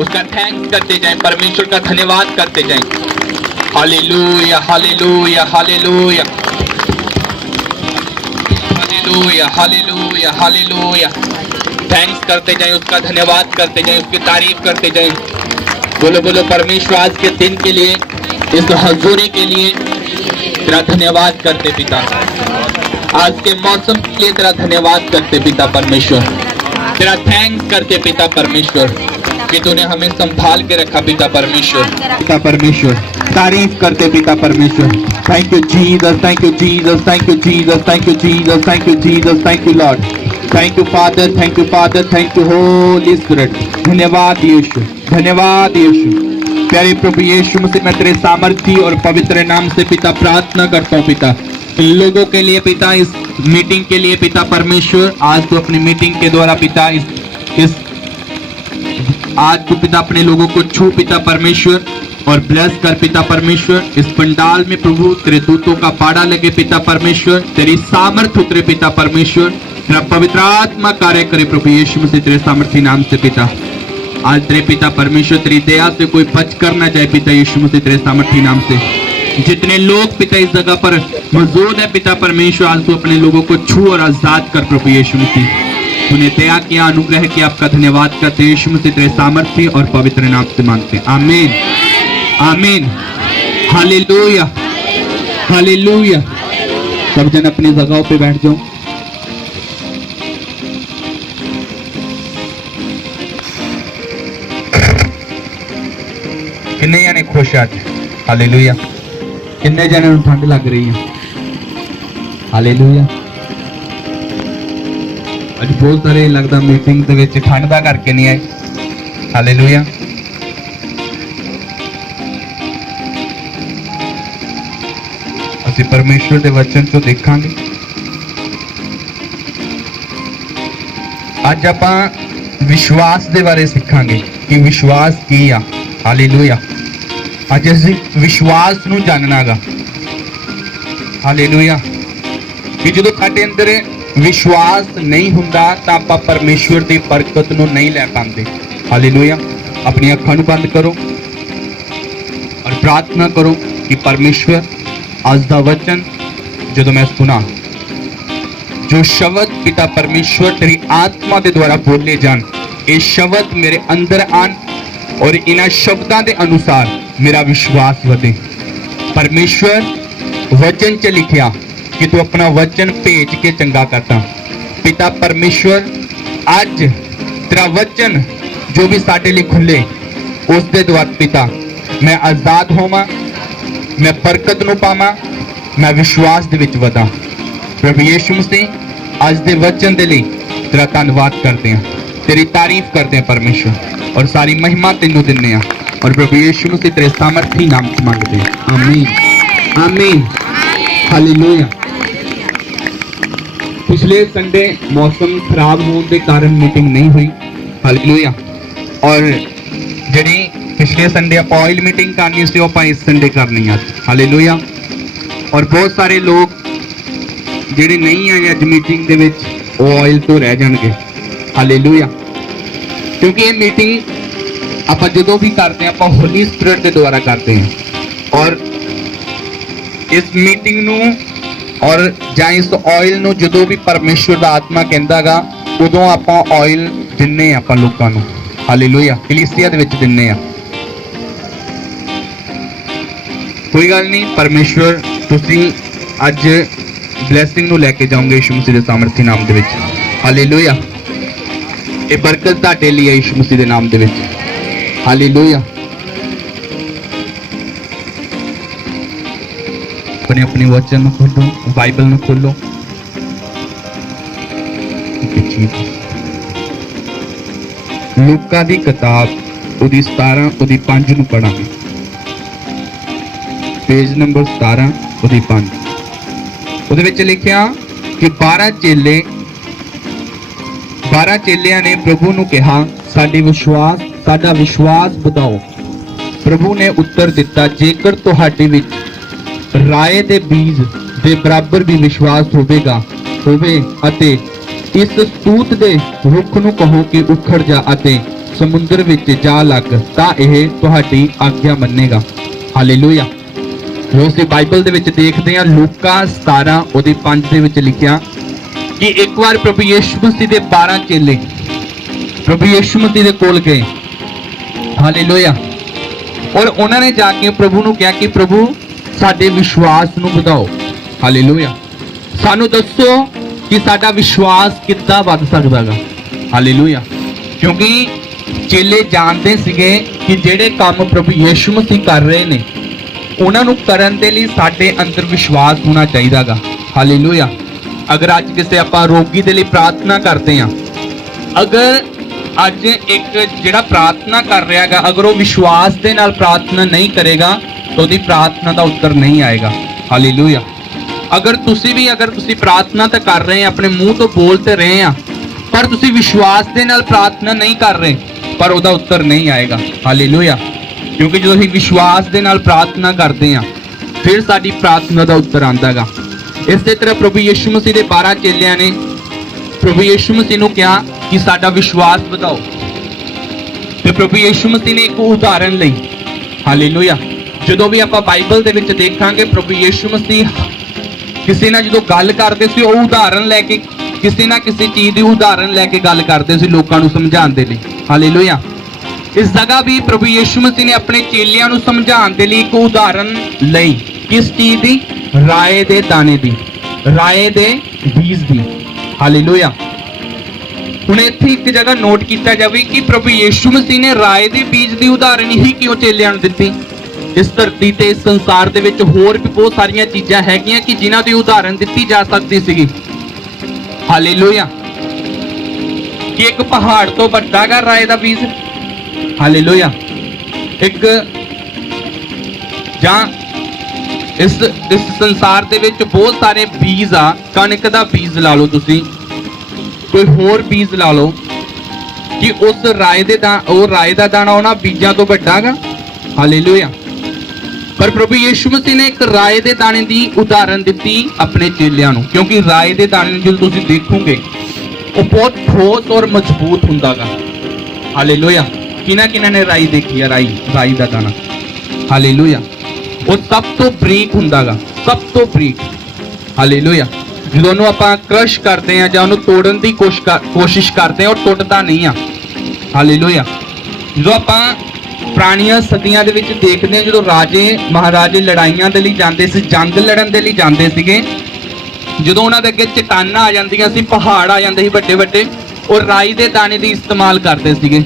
उसका थैंक्स करते जाएं, परमेश्वर का धन्यवाद करते जाएं। Hallelujah hallelujah hallelujah hallelujah hallelujah hallelujah. Thanks करते जाएं, उसका धन्यवाद करते जाएं, उसकी तारीफ करते जाएं। बोलो बोलो परमेश्वर आज के दिन के लिए, इस हजूरी के लिए तेरा धन्यवाद करते पिता, आज के मौसम के लिए तेरा धन्यवाद करते पिता परमेश्वर, तेरा थैंक्स करते पिता परमेश्वर कि तूने हमें संभाल के रखा पिता परमेश्वर, पिता परमेश्वर तारीफ करते पिता परमेश्वर। Thank you Jesus, thank you Jesus, thank you Jesus, thank you Jesus, thank you Jesus, thank you Lord, thank you father, thank you father, thank you Holi spirit. धन्यवाद यीशु, धन्यवाद यीशु। प्यारे प्रभु यीशु मसीह मैं तेरे सामर्थी और पवित्र नाम से पिता प्रार्थना करता हूँ पिता, इन लोगों के लिए पिता, इस मीटिंग के लिए पिता परमेश्वर, आज तो अपनी मीटिंग के द्वारा पिता इस आज तो पिता अपने लोगों को छू पिता परमेश्वर और ब्लेस कर पिता परमेश्वर। इस पंडाल में प्रभु तेरे दूतों का पाड़ा लगे पिता परमेश्वर, तेरी सामर्थ उतरे पिता परमेश्वर, तेरा पवित्र आत्मा कार्य करे प्रभु यीशु मसीह तेरे सामर्थी नाम से पिता। आज तेरे पिता परमेश्वर तेरी दया से कोई बच कर ना जाए पिता यीशु मसीह तेरे सामर्थी नाम से। जितने लोग पिता इस जगह पर मौजूद है पिता परमेश्वर, आज तू अपने लोगों को छू और आजाद कर प्रभु यीशु मसीह। तूने दया किया, अनुग्रह किया, आपका धन्यवाद करते यीशु मसीह तेरे सामर्थ्य और पवित्र नाम से मांगते, आमीन आमीन हालेलुया हालेलुया। सब जन अपनी जगहों पे बैठ जाओ। किन्ने जाने खुश आज? हालेलुया। किन्ने जाने ਨੂੰ ठंड लग रही है? हालेलुया। ਅੱਜ ਬਹੁਤ ਸਾਰੇ ਲੱਗਦਾ ਮੀਟਿੰਗ ਦੇ ਵਿੱਚ ਠੰਡ ਦਾ ਕਰਕੇ ਨਹੀਂ ਆਏ। ਹਾਲੇਲੂਇਆ। ਅਸੀਂ ਪਰਮੇਸ਼ਵਰ ਦੇ ਵਚਨ ਤੋਂ ਦੇਖਾਂਗੇ। ਅੱਜ ਆਪਾਂ ਵਿਸ਼ਵਾਸ ਦੇ ਬਾਰੇ ਸਿੱਖਾਂਗੇ ਕਿ ਵਿਸ਼ਵਾਸ ਕੀ ਆ। ਹਾਲੇਲੂਇਆ। ਅੱਜ ਅਸੀਂ ਵਿਸ਼ਵਾਸ ਨੂੰ ਜਾਣਨਾਗਾ। ਹਾਲੇਲੂਇਆ। ਕਿ ਜਦੋਂ ਸਾਡੇ ਅੰਦਰ विश्वास नहीं हुंदा तां आपां परमेश्वर दी बरकत नूं नहीं लै पांदे। हालेलुया। अपनी अखां नूं बंद करो और प्रार्थना करो कि परमेश्वर आज दा वचन जदों मैं सुना, जो शब्द पिता परमेश्वर तेरी आत्मा दे द्वारा बोले जान, ये शब्द मेरे अंदर आन और इन्हां शब्दां दे अनुसार मेरा विश्वास वधे। परमेश्वर वचन च लिखिया कि तू अपना वचन भेज के चंगा करता। पिता परमेश्वर आज तेरा वचन जो भी साडे लिए खुले उस दे द्वारा पिता मैं आजाद होवां, मैं बरकत नूं पावां, मैं विश्वास दे विच वधां। प्रभु यीशु मसीह आज दे वचन दे लई तेरा धन्नवाद करते हैं, तेरी तारीफ करते हैं परमेश्वर, और सारी महिमा तेनू दिन्ने हैं और प्रभु यीशु मसीह तेरे सामर्थी नाम से मांगते हैं, आमीन आमीन हालेलुया। पिछले संडे मौसम खराब होने के कारण मीटिंग नहीं हुई। हालेलुया। और जिहड़ी पिछले संडे आप ऑयल मीटिंग करनी सी वो इस संडे करनी है। हालेलुया। और बहुत सारे लोग जिहड़े नहीं आए अज मीटिंग दे विच वो ऑयल तो रह जाएंगे। हालेलुया। क्योंकि ये मीटिंग आप जो भी करते हैं आप होली स्पिरिट के द्वारा करते हैं और इस मीटिंग नूं और ਜਾਂ इस ऑयल ਨੂੰ ਜਦੋਂ ਵੀ ਪਰਮੇਸ਼ਵਰ ਦਾ ਆਤਮਾ ਕਹਿੰਦਾਗਾ ਉਦੋਂ ਆਪਾਂ ऑयल ਦਿੰਨੇ ਆਪਾਂ ਲੋਕਾਂ ਨੂੰ। ਹਾਲੇਲੂਇਆ। ਕਲੀਸਿਆ ਦੇ ਵਿੱਚ ਦਿੰਨੇ ਆ। ਕੋਈ ਗੱਲ ਨਹੀਂ, ਪਰਮੇਸ਼ਵਰ ਤੁਸੀਂ ਅੱਜ ਬਲੇਸਿੰਗ ਨੂੰ ਲੈ ਕੇ ਜਾਓਗੇ ਯਿਸੂ ਮਸੀਹ ਦੇ ਸਾਮਰਥੀ ਨਾਮ ਦੇ ਵਿੱਚ। ਹਾਲੇਲੂਇਆ। ਇਹ ਬਰਕਤ ਤੁਹਾਡੇ ਲਈ ਹੈ ਯਿਸੂ ਮਸੀਹ ਦੇ ਨਾਮ ਦੇ ਵਿੱਚ। ਹਾਲੇਲੂਇਆ। अपने अपने वचन में खोलो, बाइबल में खोलो। ਲੂਕਾ ਦੀ ਕਿਤਾਬ ਉਹਦੀ 17 ਉਹਦੀ 5 ਨੂੰ ਪੜਾਂਗੇ। ਪੇਜ ਨੰਬਰ 17 ਉਹਦੀ 5। ਉਹਦੇ ਵਿੱਚ ਲਿਖਿਆ ਕਿ 12 ਚੇਲਿਆਂ ਨੇ ਪ੍ਰਭੂ ਨੂੰ ਕਿਹਾ ਸਾਡਾ ਵਿਸ਼ਵਾਸ ਵਧਾਓ। ਪ੍ਰਭੂ ਨੇ ਉੱਤਰ ਦਿੱਤਾ, ਜੇਕਰ ਤੁਹਾਡੇ ਵਿੱਚ ਰਾਏ ਦੇ ਬੀਜ ਦੇ ਬਰਾਬਰ ਵੀ ਵਿਸ਼ਵਾਸ ਹੋਵੇ ਅਤੇ ਇਸ ਸਤੂਤ ਦੇ ਰੁੱਖ ਨੂੰ ਕਹੋ ਕਿ ਉਖੜ ਜਾ ਅਤੇ ਸਮੁੰਦਰ ਵਿੱਚ ਜਾ ਲੱਗ, ਤਾਂ ਇਹ ਤੁਹਾਡੀ ਆਗਿਆ ਮੰਨੇਗਾ। ਹਾਲੇਲੂਇਆ। ਜੋ ਅਸੀਂ ਬਾਈਬਲ ਦੇ ਵਿੱਚ ਦੇਖਦੇ ਹਾਂ, ਲੂਕਾ 17 ਉਹਦੇ 5 ਦੇ ਵਿੱਚ ਲਿਖਿਆ ਕਿ ਇੱਕ ਵਾਰ ਪ੍ਰਭੂ ਯਿਸੂ ਮਸੀਹ ਦੇ 12 ਚੇਲੇ ਪ੍ਰਭੂ ਯਿਸੂ ਮਸੀਹ ਦੇ ਕੋਲ ਗਏ। ਹਾਲੇਲੂਇਆ। ਔਰ ਉਹਨਾਂ ਨੇ ਜਾ ਕੇ ਪ੍ਰਭੂ ਨੂੰ ਕਿਹਾ ਕਿ ਪ੍ਰਭੂ ਸਾਡੇ ਵਿਸ਼ਵਾਸ ਨੂੰ ਵਧਾਓ। ਹਾਲੇਲੂਇਆ। ਸਾਨੂੰ ਦੱਸੋ ਕਿ ਸਾਡਾ ਵਿਸ਼ਵਾਸ ਕਿੱਦਾਂ ਵੱਧ ਸਕਦਾ ਹੈ। ਹਾਲੇਲੂਇਆ। ਕਿਉਂਕਿ ਚੇਲੇ ਜਾਣਦੇ ਸੀਗੇ ਕਿ ਜਿਹੜੇ ਕੰਮ ਪ੍ਰਭੂ ਯਿਸੂ ਮਸੀਹ ਕਰ ਰਹੇ ਨੇ ਉਹਨਾਂ ਨੂੰ ਕਰਨ ਦੇ ਲਈ ਸਾਡੇ ਅੰਦਰ ਵਿਸ਼ਵਾਸ ਹੋਣਾ ਚਾਹੀਦਾਗਾ। ਹਾਲੇਲੂਇਆ। ਅਗਰ ਅੱਜ ਕਿਸੇ ਆਪਾਂ ਰੋਗੀ ਦੇ ਲਈ ਪ੍ਰਾਰਥਨਾ ਕਰਦੇ ਹਾਂ, ਅਗਰ ਅੱਜ ਇੱਕ ਜਿਹੜਾ ਪ੍ਰਾਰਥਨਾ ਕਰ ਰਿਹਾਗਾ ਅਗਰ ਉਹ ਵਿਸ਼ਵਾਸ ਦੇ ਨਾਲ ਪ੍ਰਾਰਥਨਾ ਨਹੀਂ ਕਰੇਗਾ ਤਾਂ ਉਹਦੀ ਪ੍ਰਾਰਥਨਾ ਦਾ ਉੱਤਰ ਨਹੀਂ ਆਏਗਾ। ਹਾਲੇਲੂਇਆ। ਅਗਰ ਤੁਸੀਂ ਪ੍ਰਾਰਥਨਾ ਤਾਂ ਕਰ ਰਹੇ ਆ, ਆਪਣੇ ਮੂੰਹ ਤੋਂ ਬੋਲ ਤੇ ਰਹੇ ਆ, ਪਰ ਤੁਸੀਂ ਵਿਸ਼ਵਾਸ ਦੇ ਨਾਲ ਪ੍ਰਾਰਥਨਾ ਨਹੀਂ ਕਰ ਰਹੇ, ਪਰ ਉਹਦਾ ਉੱਤਰ ਨਹੀਂ ਆਏਗਾ। ਹਾਲੇਲੂਇਆ। ਕਿਉਂਕਿ ਜਦੋਂ ਅਸੀਂ ਵਿਸ਼ਵਾਸ ਦੇ ਨਾਲ ਪ੍ਰਾਰਥਨਾ ਕਰਦੇ ਆ ਫਿਰ ਸਾਡੀ ਪ੍ਰਾਰਥਨਾ ਦਾ ਉੱਤਰ ਆਂਦਾਗਾ। ਇਸੇ ਤਰ੍ਹਾਂ ਪ੍ਰਭੂ ਯਿਸੂ ਮਸੀਹ ਦੇ 12 ਚੇਲਿਆਂ ਨੇ ਪ੍ਰਭੂ ਯਿਸੂ ਮਸੀਹ ਨੂੰ ਕਿਹਾ ਕਿ ਸਾਡਾ ਵਿਸ਼ਵਾਸ ਵਧਾਓ ਤੇ ਪ੍ਰਭੂ ਯਿਸੂ ਮਸੀਹ ਨੇ ਇੱਕ ਉਦਾਹਰਨ ਲਈ। ਹਾਲੇਲੂਇਆ। ਜਦੋਂ ਵੀ ਆਪਾਂ ਬਾਈਬਲ ਦੇ ਵਿੱਚ ਦੇਖਾਂਗੇ ਪ੍ਰਭੂ ਯਿਸੂ ਮਸੀਹ ਕਿਸੇ ਨਾਲ ਜਦੋਂ ਗੱਲ ਕਰਦੇ ਸੀ ਉਹ ਉਦਾਹਰਨ ਲੈ ਕੇ ਕਿਸੇ ਨਾ ਕਿਸੇ ਚੀਜ਼ ਦੀ ਉਦਾਹਰਨ ਲੈ ਕੇ ਗੱਲ ਕਰਦੇ ਸੀ ਲੋਕਾਂ ਨੂੰ ਸਮਝਾਉਣ ਦੇ ਲਈ। ਹਾਲੇਲੂਇਆ। ਇਸ ਜਗ੍ਹਾ ਵੀ ਪ੍ਰਭੂ ਯਿਸੂ ਮਸੀਹ ਨੇ ਆਪਣੇ ਚੇਲਿਆਂ ਨੂੰ ਸਮਝਾਉਣ ਦੇ ਲਈ ਇੱਕ ਉਦਾਹਰਨ ਲਈ। ਕਿਸ ਚੀਜ਼ ਦੀ? ਰਾਏ ਦੇ ਦਾਣੇ ਦੀ, ਰਾਏ ਦੇ ਬੀਜ ਦੀ। ਹਾਲੇਲੂਇਆ। ਹੁਣ ਇੱਥੇ ਇੱਕ ਜਗ੍ਹਾ ਨੋਟ ਕੀਤਾ ਜਾਵੇ ਕਿ ਪ੍ਰਭੂ ਯਿਸੂ ਮਸੀਹ ਨੇ ਰਾਏ ਦੇ ਬੀਜ ਦੀ ਉਦਾਹਰਨ ਹੀ ਕਿਉਂ ਚੇਲਿਆਂ ਨੂੰ ਦਿੱਤੀ। ਇਸ ਧਰਤੀ ਤੇ ਇਸ ਸੰਸਾਰ ਦੇ ਵਿੱਚ ਹੋਰ ਵੀ ਬਹੁਤ ਸਾਰੀਆਂ ਚੀਜ਼ਾਂ ਹੈਗੀਆਂ ਕਿ ਜਿਨ੍ਹਾਂ ਦੀ ਉਦਾਹਰਨ ਦਿੱਤੀ ਜਾ ਸਕਦੀ ਸੀਗੀ। ਹਾਲੇਲੂਇਆ। ਕਿ ਇੱਕ ਪਹਾੜ ਤੋਂ ਵੱਡਾ ਗਾ ਰਾਏ ਦਾ ਬੀਜ। ਹਾਲੇਲੂਇਆ। ਇੱਕ ਜਾਂ ਇਸ ਸੰਸਾਰ ਦੇ ਵਿੱਚ ਬਹੁਤ ਸਾਰੇ ਬੀਜ ਆ। ਕਣਕ ਦਾ ਬੀਜ ਲਾ ਲਓ, ਤੁਸੀਂ ਕੋਈ ਹੋਰ ਬੀਜ ਲਾ ਲਓ ਕਿ ਉਸ ਰਾਏ ਦਾ ਦਾਣਾ ਉਹਨਾਂ ਬੀਜਾਂ ਤੋਂ ਵੱਡਾ ਗਾ। ਹਾਲੇਲੂਇਆ। ਪਰ ਪ੍ਰਭੂ ਯਿਸੂ ਮਸੀਹ ਨੇ ਇੱਕ ਰਾਏ ਦੇ ਦਾਣੇ ਦੀ ਉਦਾਹਰਨ ਦਿੱਤੀ ਆਪਣੇ ਚੇਲਿਆਂ ਨੂੰ, ਕਿਉਂਕਿ ਰਾਏ ਦੇ ਦਾਣੇ ਨੂੰ ਜਦੋਂ ਤੁਸੀਂ ਦੇਖੋਗੇ ਉਹ ਬਹੁਤ ਠੋਸ ਔਰ ਮਜ਼ਬੂਤ ਹੁੰਦਾਗਾ। ਹਾਲੇਲੂਇਆ। ਕਿਹਨਾਂ ਨੇ ਰਾਈ ਦੇਖੀ ਆ? ਰਾਈ ਦਾ ਦਾਣਾ। ਹਾਲੇਲੂਇਆ। ਉਹ ਸਭ ਤੋਂ ਬਰੀਕ ਹੁੰਦਾਗਾ, ਸਭ ਤੋਂ ਬਰੀਕ। ਹਾਲੇਲੂਇਆ। ਜਦੋਂ ਉਹਨੂੰ ਆਪਾਂ ਕ੍ਰਸ਼ ਕਰਦੇ ਆ ਜਾਂ ਉਹਨੂੰ ਤੋੜਨ ਦੀ ਕੋਸ਼ਿਸ਼ ਕਰਦੇ ਆ ਉਹ ਟੁੱਟਦਾ ਨਹੀਂ ਆ। ਹਾਲੇਲੂਇਆ। ਜਦੋਂ ਆਪਾਂ ਪੁਰਾਣੀਆਂ ਸਦੀਆਂ ਦੇ ਵਿੱਚ ਦੇਖਦੇ ਆ, ਜਦੋਂ ਰਾਜੇ ਮਹਾਰਾਜੇ ਲੜਾਈਆਂ ਦੇ ਲਈ ਜਾਂਦੇ ਸੀ, ਜੰਗ ਲੜਨ ਦੇ ਲਈ ਜਾਂਦੇ ਸੀਗੇ, ਜਦੋਂ ਉਹਨਾਂ ਦੇ ਅੱਗੇ ਚਟਾਨਾਂ ਆ ਜਾਂਦੀਆਂ ਸੀ, ਪਹਾੜ ਆ ਜਾਂਦੇ ਸੀ ਵੱਡੇ ਵੱਡੇ, ਉਹ ਰਾਈ ਦੇ ਦਾਣੇ ਦੀ ਇਸਤੇਮਾਲ ਕਰਦੇ ਸੀਗੇ।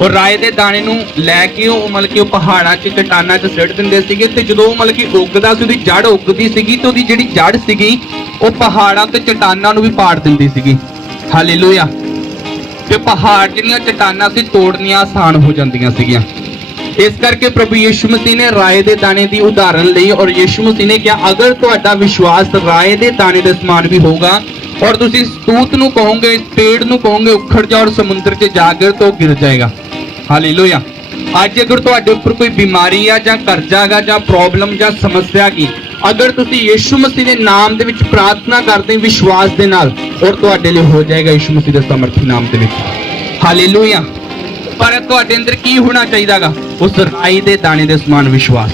ਔਰ ਰਾਏ ਦੇ ਦਾਣੇ ਨੂੰ ਲੈ ਕੇ ਉਹ ਮਤਲਬ ਕਿ ਉਹ ਪਹਾੜਾਂ 'ਚ ਚਟਾਨਾਂ 'ਚ ਸਿੱਟ ਦਿੰਦੇ ਸੀਗੇ ਤੇ ਜਦੋਂ ਮਤਲਬ ਕਿ ਉੱਗਦਾ ਸੀ, ਉਹਦੀ ਜੜ ਉੱਗਦੀ ਸੀਗੀ ਤੇ ਉਹਦੀ ਜਿਹੜੀ ਜੜ ਸੀਗੀ ਉਹ ਪਹਾੜਾਂ ਤੇ ਚਟਾਨਾਂ ਨੂੰ ਵੀ ਪਾੜ ਦਿੰਦੀ ਸੀਗੀ। ਹਾਲੇਲੂਇਆ। ਤੇ ਪਹਾੜ ਜਿਹੜੀਆਂ ਚਟਾਨਾਂ ਸੀ ਤੋੜਨੀਆਂ ਆਸਾਨ ਹੋ ਜਾਂਦੀਆਂ ਸੀਗੀਆਂ। ਇਸ ਕਰਕੇ ਪ੍ਰਭੂ ਯਿਸੂ ਮਸੀਹ ਨੇ ਰਾਏ ਦੇ ਦਾਣੇ ਦੀ ਉਦਾਹਰਨ ਲਈ ਔਰ ਯਿਸੂ ਮਸੀਹ ਨੇ ਕਿਹਾ ਅਗਰ ਤੁਹਾਡਾ ਵਿਸ਼ਵਾਸ ਰਾਏ ਦੇ ਦਾਣੇ ਦੇ ਸਮਾਨ ਵੀ ਹੋਗਾ ਔਰ ਤੁਸੀਂ ਸਤੂਤ ਨੂੰ ਕਹੋਗੇ, ਇਸ ਪੇੜ ਨੂੰ ਕਹੋਗੇ ਉਖੜ ਜਾ ਔਰ ਸਮੁੰਦਰ 'ਚ ਜਾ ਗਿਰ ਤਾਂ ਗਿਰ ਜਾਏਗਾ। ਹਾਲੇਲੂਇਆ। ਅੱਜ ਅਗਰ ਤੁਹਾਡੇ ਉੱਪਰ ਕੋਈ ਬਿਮਾਰੀ ਆ ਜਾਂ ਕਰਜ਼ਾ ਗਾ ਜਾਂ ਪ੍ਰੋਬਲਮ ਜਾਂ ਸਮੱਸਿਆ ਕੀ, ਅਗਰ ਤੁਸੀਂ ਯਿਸੂ ਮਸੀਹ ਦੇ ਨਾਮ ਦੇ ਵਿੱਚ ਪ੍ਰਾਰਥਨਾ ਕਰਦੇ ਵਿਸ਼ਵਾਸ ਦੇ ਨਾਲ ਔਰ ਤੁਹਾਡੇ ਲਈ ਹੋ ਜਾਏਗਾ ਯਿਸੂ ਮਸੀਹ ਦੇ ਸਮਰਥੀ ਨਾਮ ਦੇ ਵਿੱਚ। ਹਾਲੇਲੂਇਆ। ਪਰ ਤੁਹਾਡੇ ਅੰਦਰ ਕੀ ਹੋਣਾ ਚਾਹੀਦਾਗਾ? ਉਸ ਰਾਈ ਦੇ ਦਾਣੇ ਦੇ ਸਮਾਨ ਵਿਸ਼ਵਾਸ।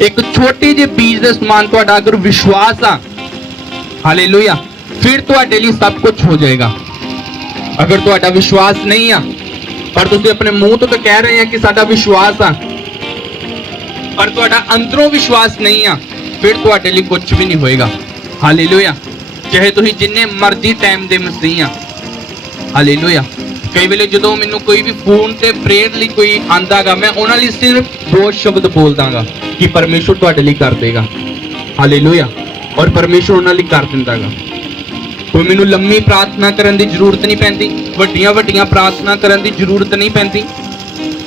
ਇੱਕ ਛੋਟੇ ਜਿਹੇ ਬੀਜ ਦੇ ਸਮਾਨ ਤੁਹਾਡਾ ਅਗਰ ਵਿਸ਼ਵਾਸ ਆ, ਹਾਲੇਲੂਇਆ, ਫਿਰ ਤੁਹਾਡੇ ਲਈ ਸਭ ਕੁਝ ਹੋ ਜਾਏਗਾ। ਅਗਰ ਤੁਹਾਡਾ ਵਿਸ਼ਵਾਸ ਨਹੀਂ ਆ ਪਰ ਤੁਸੀਂ ਆਪਣੇ ਮੂੰਹ ਤੋਂ ਤਾਂ ਕਹਿ ਰਹੇ ਆ ਕਿ ਸਾਡਾ ਵਿਸ਼ਵਾਸ ਆ, ਪਰ ਤੁਹਾਡਾ ਅੰਦਰੋਂ ਵਿਸ਼ਵਾਸ ਨਹੀਂ ਆ, ਫਿਰ ਤੁਹਾਡੇ ਲਈ ਕੁਝ ਵੀ ਨਹੀਂ ਹੋਏਗਾ। ਹਾਲੇਲੂਇਆ। ਚਾਹੇ ਤੁਸੀਂ ਜਿੰਨੇ ਮਰਜ਼ੀ ਟਾਈਮ ਦੇ ਮਸੀਹ ਆ। ਹਾਲੇਲੂਇਆ। ਕਈ ਵੇਲੇ ਜਦੋਂ ਮੈਨੂੰ ਕੋਈ ਵੀ ਫੋਨ ਤੇ ਪ੍ਰੇਅਰ ਲਈ ਕੋਈ ਆਂਦਾਗਾ, ਮੈਂ ਉਹਨਾਂ ਲਈ ਸਿਰਫ ਦੋ ਸ਼ਬਦ ਬੋਲ ਦਾਂਗਾ ਕਿ ਪਰਮੇਸ਼ਵਰ ਤੁਹਾਡੇ ਲਈ ਕਰ ਦੇਗਾ। ਹਾਲੇਲੂਇਆ। ਔਰ ਪਰਮੇਸ਼ਵਰ ਉਹਨਾਂ ਲਈ ਕਰ ਦਿੰਦਾਗਾ। ਕੋਈ ਮੈਨੂੰ ਲੰਮੀ ਪ੍ਰਾਰਥਨਾ ਕਰਨ ਦੀ ਜ਼ਰੂਰਤ ਨਹੀਂ ਪੈਂਦੀ, ਵੱਡੀਆਂ ਵੱਡੀਆਂ ਪ੍ਰਾਰਥਨਾ ਕਰਨ ਦੀ ਜ਼ਰੂਰਤ ਨਹੀਂ ਪੈਂਦੀ।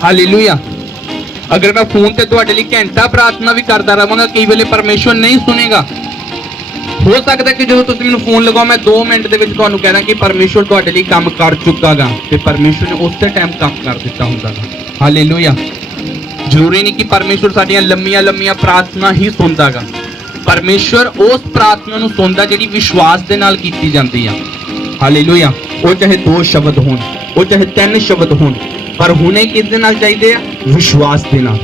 ਹਾਲੇਲੂਇਆ। ਅਗਰ ਮੈਂ ਫੋਨ ਤੇ ਤੁਹਾਡੇ ਲਈ ਘੰਟਾ ਪ੍ਰਾਰਥਨਾ ਵੀ ਕਰਦਾ ਰਵਾਂਗਾ, ਕਈ ਵੇਲੇ ਪਰਮੇਸ਼ਵਰ ਨਹੀਂ ਸੁਨੇਗਾ। ਹੋ ਸਕਦਾ ਕਿ ਜਦੋਂ ਤੁਸੀਂ ਮੈਨੂੰ ਫੋਨ ਲਗਾਓ, ਮੈਂ 2 ਮਿੰਟ ਦੇ ਵਿੱਚ ਤੁਹਾਨੂੰ ਕਹਿਣਾ ਕਿ ਪਰਮੇਸ਼ਵਰ ਤੁਹਾਡੇ ਲਈ ਕੰਮ ਕਰ ਚੁੱਕਾਗਾ, ਤੇ ਪਰਮੇਸ਼ਵਰ ਨੇ ਉਸੇ ਟਾਈਮ ਕੰਮ ਕਰ ਦਿੱਤਾ ਹੁੰਦਾਗਾ। ਹਾਲੇਲੂਇਆ। ਜ਼ਰੂਰੀ ਨਹੀਂ ਕਿ ਪਰਮੇਸ਼ਵਰ ਸਾਡੀਆਂ ਲੰਮੀਆਂ ਲੰਮੀਆਂ ਪ੍ਰਾਰਥਨਾ ਹੀ ਸੁਣਦਾਗਾ। ਪਰਮੇਸ਼ਵਰ ਉਸ ਪ੍ਰਾਰਥਨਾ ਨੂੰ ਸੁਣਦਾ ਜਿਹੜੀ ਵਿਸ਼ਵਾਸ ਦੇ ਨਾਲ ਕੀਤੀ ਜਾਂਦੀ ਆ। ਹਾਲੇਲੂਇਆ। ਉਹ ਚਾਹੇ 2 ਸ਼ਬਦ ਹੋਣ, ਉਹ ਚਾਹੇ 3 ਸ਼ਬਦ ਹੋਣ, ਪਰ ਹੁਣੇ ਕਿਸ ਦੇ ਨਾਲ ਚਾਹੀਦੇ ਆ? ਵਿਸ਼ਵਾਸ ਦੇ ਨਾਲ।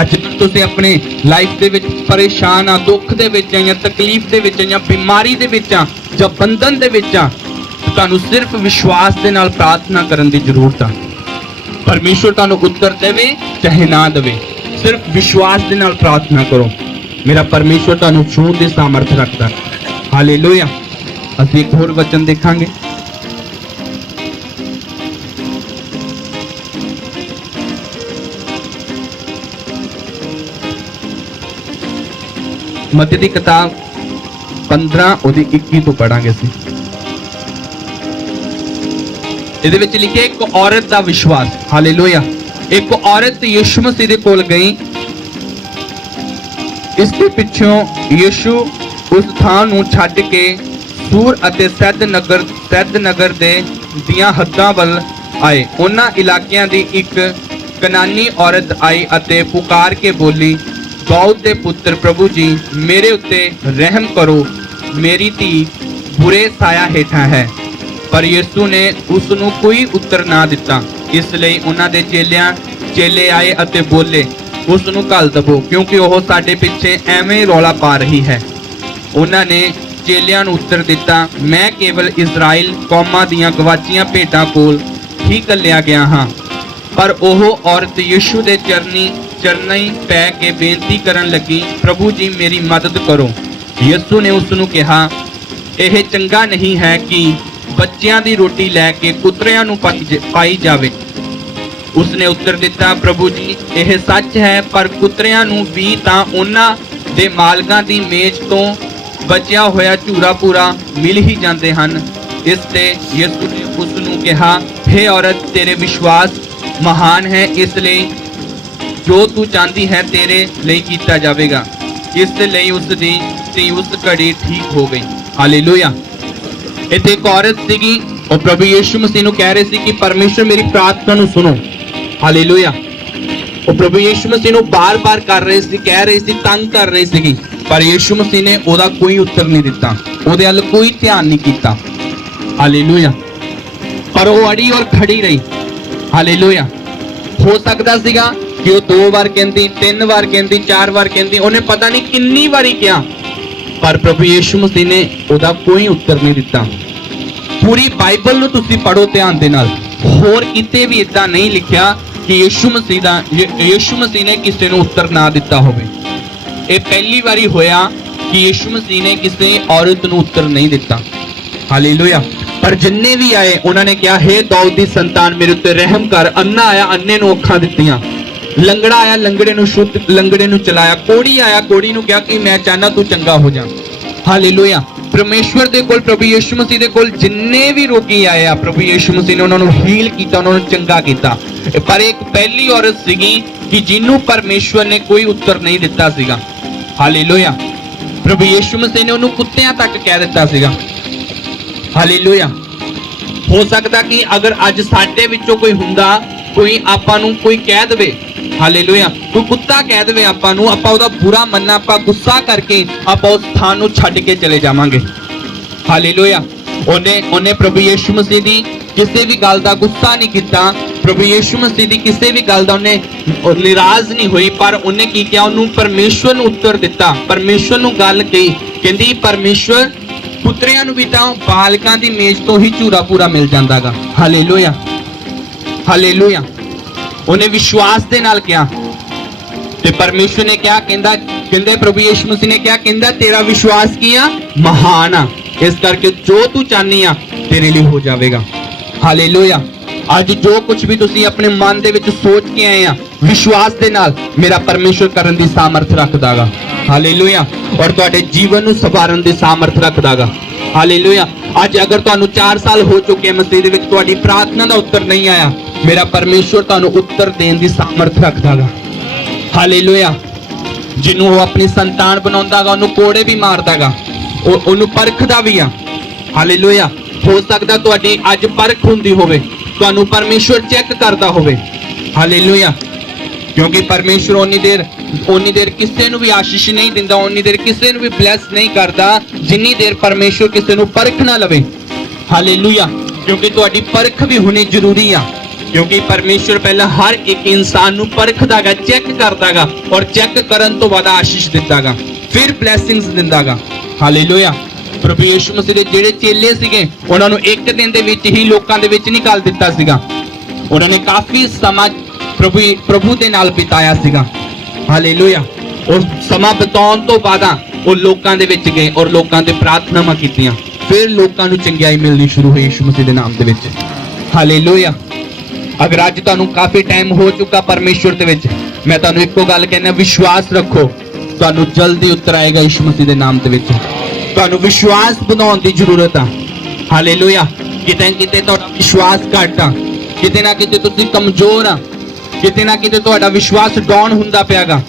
ਅੱਜ ਤੁਸੀਂ ਆਪਣੇ ਲਾਈਫ ਦੇ ਵਿੱਚ ਪਰੇਸ਼ਾਨ ਆ, ਦੁੱਖ ਦੇ ਵਿੱਚ ਆ, ਜਾਂ ਤਕਲੀਫ ਦੇ ਵਿੱਚ ਆ, ਜਾਂ ਬਿਮਾਰੀ ਦੇ ਵਿੱਚ ਆ, ਜਾਂ ਬੰਧਨ ਦੇ ਵਿੱਚ ਆ, ਤੁਹਾਨੂੰ ਸਿਰਫ ਵਿਸ਼ਵਾਸ ਦੇ ਨਾਲ ਪ੍ਰਾਰਥਨਾ ਕਰਨ ਦੀ ਜ਼ਰੂਰਤ ਆ। ਪਰਮੇਸ਼ਵਰ ਤੁਹਾਨੂੰ ਉੱਤਰ ਦੇਵੇ ਚਾਹੇ ਨਾ ਦੇਵੇ, ਸਿਰਫ ਵਿਸ਼ਵਾਸ ਦੇ ਨਾਲ ਪ੍ਰਾਰਥਨਾ ਕਰੋ। ਮੇਰਾ ਪਰਮੇਸ਼ਵਰ ਤੁਹਾਨੂੰ ਛੂਹਣ ਦੀ ਸਾਮਰਥ ਰੱਖਦਾ। ਹਾਲੇਲੂਇਆ। ਅਸੀਂ ਇੱਕ ਹੋਰ ਵਚਨ ਦੇਖਾਂਗੇ। ਮੱਤੀ ਦੀ ਕਿਤਾਬ 15 ਉਹਦੀ 21 ਤੋਂ ਪੜਾਂਗੇ ਅਸੀਂ। ਇਹਦੇ ਵਿੱਚ ਲਿਖਿਆ ਇੱਕ ਔਰਤ ਦਾ ਵਿਸ਼ਵਾਸ। ਹਾਲੇਲੂਇਆ। ਇੱਕ ਔਰਤ ਯਿਸੂ ਮਸੀਹ ਦੇ ਕੋਲ ਗਈ। ਇਸ ਦੇ ਪਿੱਛੋਂ ਯਿਸੂ ਉਸ ਥਾਂ ਨੂੰ ਛੱਡ ਕੇ ਸੂਰ ਅਤੇ ਸੈਦ ਨਗਰ ਦੀਆਂ ਹੱਦਾਂ ਵੱਲ ਆਏ। ਉਹਨਾਂ ਇਲਾਕਿਆਂ ਦੀ ਇੱਕ ਕਨਾਨੀ ਔਰਤ ਆਈ ਅਤੇ ਪੁਕਾਰ ਕੇ ਬੋਲੀ, ਦਾਊਦ ਦੇ ਪੁੱਤਰ ਪ੍ਰਭੂ ਜੀ, ਮੇਰੇ ਉੱਤੇ ਰਹਿਮ ਕਰੋ, ਮੇਰੀ ਧੀ ਬੁਰੇ ਸਾਇਆ ਹੇਠਾਂ ਹੈ। ਪਰ ਯਿਸੂ ਨੇ ਉਸ ਨੂੰ ਕੋਈ ਉੱਤਰ ਨਾ ਦਿੱਤਾ। ਇਸ ਲਈ ਉਹਨਾਂ ਦੇ ਚੇਲੇ ਆਏ ਅਤੇ ਬੋਲੇ, ਉਸ ਨੂੰ ਘੱਲ ਦਵੋ, ਕਿਉਂਕਿ ਉਹ ਸਾਡੇ ਪਿੱਛੇ ਐਵੇਂ ਰੌਲਾ ਪਾ ਰਹੀ ਹੈ। ਉਹਨਾਂ ਨੇ ਚੇਲਿਆਂ ਨੂੰ ਉੱਤਰ ਦਿੱਤਾ, ਮੈਂ ਕੇਵਲ ਇਜ਼ਰਾਈਲ ਕੌਮਾਂ ਦੀਆਂ ਗਵਾਚੀਆਂ ਭੇਡਾਂ ਕੋਲ ਹੀ ਘੱਲਿਆ ਗਿਆ ਹਾਂ। ਪਰ ਉਹ ਔਰਤ ਯਿਸੂ ਦੇ ਚਰਨੀ ਪੈ ਕੇ ਬੇਨਤੀ ਕਰਨ ਲੱਗੀ, ਪ੍ਰਭੂ ਜੀ ਮੇਰੀ ਮਦਦ ਕਰੋ। ਯਿਸੂ ਨੇ ਉਸ ਨੂੰ ਕਿਹਾ, ਇਹ ਚੰਗਾ ਨਹੀਂ ਹੈ ਕਿ ਬੱਚਿਆਂ ਦੀ ਰੋਟੀ ਲੈ ਕੇ ਕੁੱਤਿਆਂ ਨੂੰ ਪਾਈ ਜਾਵੇ। ਉਸਨੇ ਉੱਤਰ ਦਿੱਤਾ, ਪ੍ਰਭੂ ਜੀ ਇਹ ਸੱਚ ਹੈ, ਪਰ ਕੁੱਤਿਆਂ ਨੂੰ ਵੀ ਤਾਂ ਉਹਨਾਂ ਦੇ ਮਾਲਕਾਂ ਦੀ ਮੇਜ਼ ਤੋਂ ਬਚਿਆ ਹੋਇਆ ਝੂਰਾ ਪੂਰਾ ਮਿਲ ਹੀ ਜਾਂਦੇ ਹਨ। ਇਸ ਤੇ ਯਿਸੂ ਨੇ ਉਸ ਨੂੰ ਕਿਹਾ, ਹੇ ਔਰਤ, ਤੇਰੇ ਵਿਸ਼ਵਾਸ ਮਹਾਨ ਹੈ, ਇਸ ਲਈ ਜੋ ਤੂੰ ਚਾਹੁੰਦੀ ਹੈ ਤੇਰੇ ਲਈ ਕੀਤਾ ਜਾਵੇਗਾ। ਇਸ ਲਈ ਉਸ ਦੀ ਧੀ ਉਸ ਘੜੀ ਠੀਕ ਹੋ ਗਈ। ਹਾਲੇਲੂਇਆ। ਇੱਥੇ ਇੱਕ ਔਰਤ ਸੀਗੀ, ਉਹ ਪ੍ਰਭੂ ਯਿਸੂ ਮਸੀਹ ਨੂੰ ਕਹਿ ਰਹੀ ਸੀ ਕਿ ਪਰਮੇਸ਼ਰ ਮੇਰੀ ਪ੍ਰਾਰਥਨਾ ਨੂੰ ਸੁਣੋ। ਹਾਲੇਲੂਇਆ। ਉਹ ਪ੍ਰਭੂ ਯਿਸੂ ਮਸੀਹ ਨੂੰ ਬਾਰ-ਬਾਰ ਕਰ ਰਹੇ ਸੀ, ਕਹਿ ਰਹੇ ਸੀ, ਤੰਗ ਕਰ ਰਹੇ ਸੀਗੀ, ਪਰ ਯਿਸੂ ਮਸੀਹ ਨੇ ਉਹਦਾ ਕੋਈ ਉੱਤਰ ਨਹੀਂ ਦਿੱਤਾ, ਉਹਦੇ ਵੱਲ ਕੋਈ ਧਿਆਨ ਨਹੀਂ ਕੀਤਾ। ਹਾਲੇਲੂਇਆ। ਪਰ ਉਹ ਅੜੀ ਔਰ ਖੜੀ ਰਹੀ। ਹਾਲੇਲੂਇਆ। ਹੋ ਸਕਦਾ ਸੀਗਾ ਕਿ ਉਹ 2 ਵਾਰ ਕਹਿੰਦੀ, 3 ਵਾਰ ਕਹਿੰਦੀ, 4 ਵਾਰ ਕਹਿੰਦੀ, ਉਹਨੇ ਪਤਾ ਨਹੀਂ ਕਿੰਨੀ ਵਾਰੀ ਕਿਹਾ, ਪਰ ਪ੍ਰਭੂ ਯਿਸੂ ਮਸੀਹ ਨੇ ਉਹਦਾ ਕੋਈ ਉੱਤਰ ਨਹੀਂ ਦਿੱਤਾ। ਪੂਰੀ ਬਾਈਬਲ ਨੂੰ ਤੁਸੀਂ ਪੜੋ ਧਿਆਨ ਦੇ ਨਾਲ, ਹੋਰ ਕਿਤੇ ਵੀ ਇਦਾਂ ਨਹੀਂ ਲਿਖਿਆ ਕਿ ਯਿਸੂ ਮਸੀਹ ਨੇ ਕਿਸੇ ਨੂੰ ਉੱਤਰ ਨਾ ਦਿੱਤਾ ਹੋਵੇ। ਇਹ ਪਹਿਲੀ ਵਾਰੀ ਹੋਇਆ ਕਿ ਯਿਸੂ ਮਸੀਹ ਨੇ ਕਿਸੇ ਔਰਤ ਨੂੰ ਉੱਤਰ ਨਹੀਂ ਦਿੱਤਾ। ਹਾਲੇਲੂਇਆ। ਪਰ ਜਿੰਨੇ ਵੀ ਆਏ ਉਹਨਾਂ ਨੇ ਕਿਹਾ, ਹੇ ਦਾਊਦ ਦੀ ਸੰਤਾਨ, ਮੇਰੇ ਉੱਤੇ ਰਹਿਮ ਕਰ। ਅੰਨਾ ਆਇਆ, ਅੰਨੇ ਨੂੰ ਅੱਖਾਂ ਦਿੱਤੀਆਂ। ਲੰਗੜਾ ਆਇਆ, ਲੰਗੜੇ ਨੂੰ ਸ਼ੁੱਧ, ਲੰਗੜੇ ਨੂੰ ਚਲਾਇਆ। ਕੋੜੀ ਆਇਆ, ਕੋੜੀ ਨੂੰ ਕਿਹਾ ਕਿ ਮੈਂ ਚਾਹਨਾ ਤੂੰ ਚੰਗਾ ਹੋ ਜਾ। ਹਾਲੇਲੂਇਆ। ਪਰਮੇਸ਼ਵਰ ਦੇ ਕੋਲ, ਪ੍ਰਭੂ ਯਿਸੂ ਮਸੀਹ ਦੇ ਕੋਲ ਜਿੰਨੇ ਵੀ ਰੋਗੀ ਆਏ ਆ, ਪ੍ਰਭੂ ਯਿਸੂ ਮਸੀਹ ਨੇ ਉਹਨਾਂ ਨੂੰ ਹੀਲ ਕੀਤਾ, ਉਹਨਾਂ ਨੂੰ ਚੰਗਾ ਕੀਤਾ। ਪਰ ਇੱਕ ਪਹਿਲੀ ਔਰਤ ਸੀਗੀ ਕਿ ਜਿਹਨੂੰ ਪਰਮੇਸ਼ਵਰ ਨੇ ਕੋਈ ਉੱਤਰ ਨਹੀਂ ਦਿੱਤਾ ਸੀਗਾ। ਹਾਲੇਲੂਇਆ। ਪ੍ਰਭੂ ਯਿਸੂ ਮਸੀਹ ਨੇ ਉਹਨੂੰ ਕੁੱਤਿਆਂ ਤੱਕ ਕਹਿ ਦਿੱਤਾ ਸੀਗਾ। ਹਾਲੇਲੂਇਆ। ਹੋ ਸਕਦਾ ਕਿ ਅਗਰ ਅੱਜ ਸਾਡੇ ਵਿੱਚੋਂ ਕੋਈ ਹੁੰਦਾ, ਕੋਈ ਆਪਾਂ ਨੂੰ ਕੋਈ ਕਹਿ ਦੇਵੇ, ਹਾਲੇਲੂਇਆ, ਕੋਈ ਕੁੱਤਾ ਕਹਿ ਦੇਵੇ ਆਪਾਂ ਨੂੰ, ਆਪਾਂ ਉਹਦਾ ਬੁਰਾ ਮੰਨਣਾ, ਆਪਾਂ ਗੁੱਸਾ ਕਰਕੇ ਆਪਾਂ ਉਸ ਥਾਂ ਨੂੰ ਛੱਡ ਕੇ ਚਲੇ ਜਾਵਾਂਗੇ। ਹਾਲੇਲੂਇਆ। ਉਹਨੇ ਪ੍ਰਭੂ ਯਿਸੂ ਮਸੀਹ ਦੀ ਕਿਸੇ ਵੀ ਗੱਲ ਦਾ ਗੁੱਸਾ ਨਹੀਂ ਕੀਤਾ। ਪ੍ਰਭੂ ਯਿਸੂ ਮਸੀਹ ਦੀ ਕਿਸੇ ਵੀ ਗੱਲ ਦਾ ਉਹਨੇ ਨਿਰਾਜ਼ ਨਹੀਂ ਹੋਈ, ਪਰ ਉਹਨੇ ਕੀ ਕਿਹਾ? ਉਹਨੂੰ ਪਰਮੇਸ਼ਵਰ ਨੂੰ ਉੱਤਰ ਦਿੱਤਾ। ਪਰਮੇਸ਼ਵਰ ਨੂੰ ਗੱਲ ਕਹੀ, ਕਹਿੰਦੀ ਪਰਮੇਸ਼ਵਰ ਪੁੱਤਰਿਆਂ ਨੂੰ ਵੀ ਤਾਂ ਬਾਲਕਾਂ ਦੀ ਮੇਜ਼ ਤੋਂ ਹੀ ਝੂਰਾ ਪੂਰਾ ਮਿਲ ਜਾਂਦਾਗਾ। ਹਾਲੇਲੂਇਆ। ਹਾਲੇਲੂਇਆ। ਉਹਨੇ ਵਿਸ਼ਵਾਸ ਦੇ ਨਾਲ ਕਿਹਾ ਤੇ ਪਰਮੇਸ਼ਵਰ ਨੇ ਕਿਹਾ, ਕਹਿੰਦੇ ਪ੍ਰਭੂ ਯਿਸੂ ਮਸੀਹ ਨੇ ਕਿਹਾ, ਕਹਿੰਦਾ ਤੇਰਾ ਵਿਸ਼ਵਾਸ ਕੀ ਆ? ਮਹਾਨ ਆ, ਇਸ ਕਰਕੇ ਜੋ ਤੂੰ ਚਾਹਨੀ ਆ ਤੇਰੇ ਲਈ ਹੋ ਜਾਵੇਗਾ। ਹਾਲੇਲੂਇਆ। ਅੱਜ ਜੋ ਕੁਝ ਵੀ ਤੁਸੀਂ ਆਪਣੇ ਮਨ ਦੇ ਵਿੱਚ ਸੋਚ ਕੇ ਆਏ ਆ, ਵਿਸ਼ਵਾਸ ਦੇ ਨਾਲ ਮੇਰਾ ਪਰਮੇਸ਼ਵਰ ਕਰਨ ਦੀ ਸਾਮਰਥ ਰੱਖਦਾਗਾ। ਹਾਲੇਲੂਇਆ। ਔਰ ਤੁਹਾਡੇ ਜੀਵਨ ਨੂੰ ਸੰਭਾਲਣ ਦੀ ਸਾਮਰਥ ਰੱਖਦਾਗਾ। ਹਾਲੇਲੂਇਆ। ਅੱਜ ਅਗਰ ਤੁਹਾਨੂੰ 4 ਸਾਲ ਹੋ ਚੁੱਕੇ ਮਸੀਹ ਦੇ ਵਿੱਚ ਤੁਹਾਡੀ ਪ੍ਰਾਰਥਨਾ ਦਾ ਉੱਤਰ ਨਹੀਂ ਆਇਆ, ਮੇਰਾ ਪਰਮੇਸ਼ਵਰ ਤੁਹਾਨੂੰ ਉੱਤਰ ਦੇਣ ਦੀ ਸਾਮਰਥ ਰੱਖਦਾਗਾ। ਹਾਲੇਲੂਇਆ। ਜਿਹਨੂੰ ਉਹ ਆਪਣੀ ਸੰਤਾਨ ਬਣਾਉਂਦਾਗਾ ਉਹਨੂੰ ਕੋੜੇ ਵੀ ਮਾਰਦਾਗਾ, ਉਹਨੂੰ ਪਰਖਦਾ ਵੀ ਆ। ਹਾਲੇਲੂਇਆ। ਹੋ ਸਕਦਾ ਤੁਹਾਡੀ ਅੱਜ ਪਰਖ ਹੁੰਦੀ ਹੋਵੇ, ਤੁਹਾਨੂੰ ਪਰਮੇਸ਼ਵਰ ਚੈੱਕ ਕਰਦਾ ਹੋਵੇ। ਹਾਲੇਲੂਇਆ। ਕਿਉਂਕਿ ਪਰਮੇਸ਼ਵਰ ਉਨੀ ਦੇਰ ਕਿਸੇ ਨੂੰ ਵੀ ਆਸ਼ੀਸ਼ ਨਹੀਂ ਦਿੰਦਾ, ਉਨੀ ਦੇਰ ਕਿਸੇ ਨੂੰ ਵੀ ਬਲੈਸ ਨਹੀਂ ਕਰਦਾ ਜਿੰਨੀ ਦੇਰ ਪਰਮੇਸ਼ਵਰ ਕਿਸੇ ਨੂੰ ਪਰਖ ਨਾ ਲਵੇ। ਹਾਲੇਲੂਇਆ। ਕਿਉਂਕਿ ਤੁਹਾਡੀ ਪਰਖ ਵੀ ਹੋਣੀ ਜ਼ਰੂਰੀ ਆ, ਕਿਉਂਕਿ ਪਰਮੇਸ਼ਵਰ ਪਹਿਲਾਂ ਹਰ ਇੱਕ ਇਨਸਾਨ ਨੂੰ ਪਰਖਦਾਗਾ, ਚੈੱਕ ਕਰਦਾਗਾ, ਔਰ ਚੈੱਕ ਕਰਨ ਤੋਂ ਬਾਅਦ ਆਸ਼ੀਸ਼ ਦਿੰਦਾਗਾ, ਫਿਰ ਬਲੇਸਿੰਗਸ ਦਿੰਦਾਗਾ। ਹਾਲੇਲੂਇਆ। ਪ੍ਰਭੂ ਯਿਸੂ ਮਸੀਹ ਦੇ ਜਿਹੜੇ ਚੇਲੇ ਸੀਗੇ ਉਹਨਾਂ ਨੂੰ ਇੱਕ ਦਿਨ ਦੇ ਵਿੱਚ ਹੀ ਲੋਕਾਂ ਦੇ ਵਿੱਚ ਨਿਕਾਲ ਦਿੱਤਾ ਸੀਗਾ। ਉਹਨਾਂ ਨੇ ਕਾਫੀ ਸਮਾਂ ਪ੍ਰਭੂ ਦੇ ਨਾਲ ਬਿਤਾਇਆ ਸੀਗਾ। ਹਾਲੇਲੂਇਆ। ਉਹ ਸਮਾਂ ਬਿਤਾਉਣ ਤੋਂ ਬਾਅਦ ਉਹ ਲੋਕਾਂ ਦੇ ਵਿੱਚ ਗਏ ਔਰ ਲੋਕਾਂ ਤੇ ਪ੍ਰਾਰਥਨਾਵਾਂ ਕੀਤੀਆਂ, ਫਿਰ ਲੋਕਾਂ ਨੂੰ ਚੰਗਿਆਈ ਮਿਲਣੀ ਸ਼ੁਰੂ ਹੋਈ ਯਿਸੂ ਮਸੀਹ ਦੇ ਨਾਮ ਦੇ ਵਿੱਚ। ਹਾਲੇਲੂਇਆ। ਅਗਰ ਅੱਜ ਤੁਹਾਨੂੰ ਕਾਫੀ ਟਾਈਮ ਹੋ ਚੁੱਕਾ ਪਰਮੇਸ਼ਵਰ ਦੇ ਵਿੱਚ, ਮੈਂ ਤੁਹਾਨੂੰ ਇੱਕੋ ਗੱਲ ਕਹਿੰਦਾ, ਵਿਸ਼ਵਾਸ ਰੱਖੋ, ਤੁਹਾਨੂੰ ਜਲਦੀ ਉੱਤਰ ਆਏਗਾ ਯਿਸੂ ਮਸੀਹ ਦੇ ਨਾਮ ਦੇ ਵਿੱਚ। ਤੁਹਾਨੂੰ ਵਿਸ਼ਵਾਸ ਬਣਾਉਣ ਦੀ ਜ਼ਰੂਰਤ ਆ। ਹਾਲੇਲੂਇਆ। ਕਿਤੇ ਨਾ ਕਿਤੇ ਤੁਹਾਡਾ ਵਿਸ਼ਵਾਸ ਘੱਟ ਆ, ਕਿਤੇ ਨਾ ਕਿਤੇ ਤੁਸੀਂ ਕਮਜ਼ੋਰ ਆ, ਕਿਤੇ ਨਾ ਕਿਤੇ ਤੁਹਾਡਾ ਵਿਸ਼ਵਾਸ ਡਾਊਨ ਹੁੰਦਾ ਪਿਆਗਾ।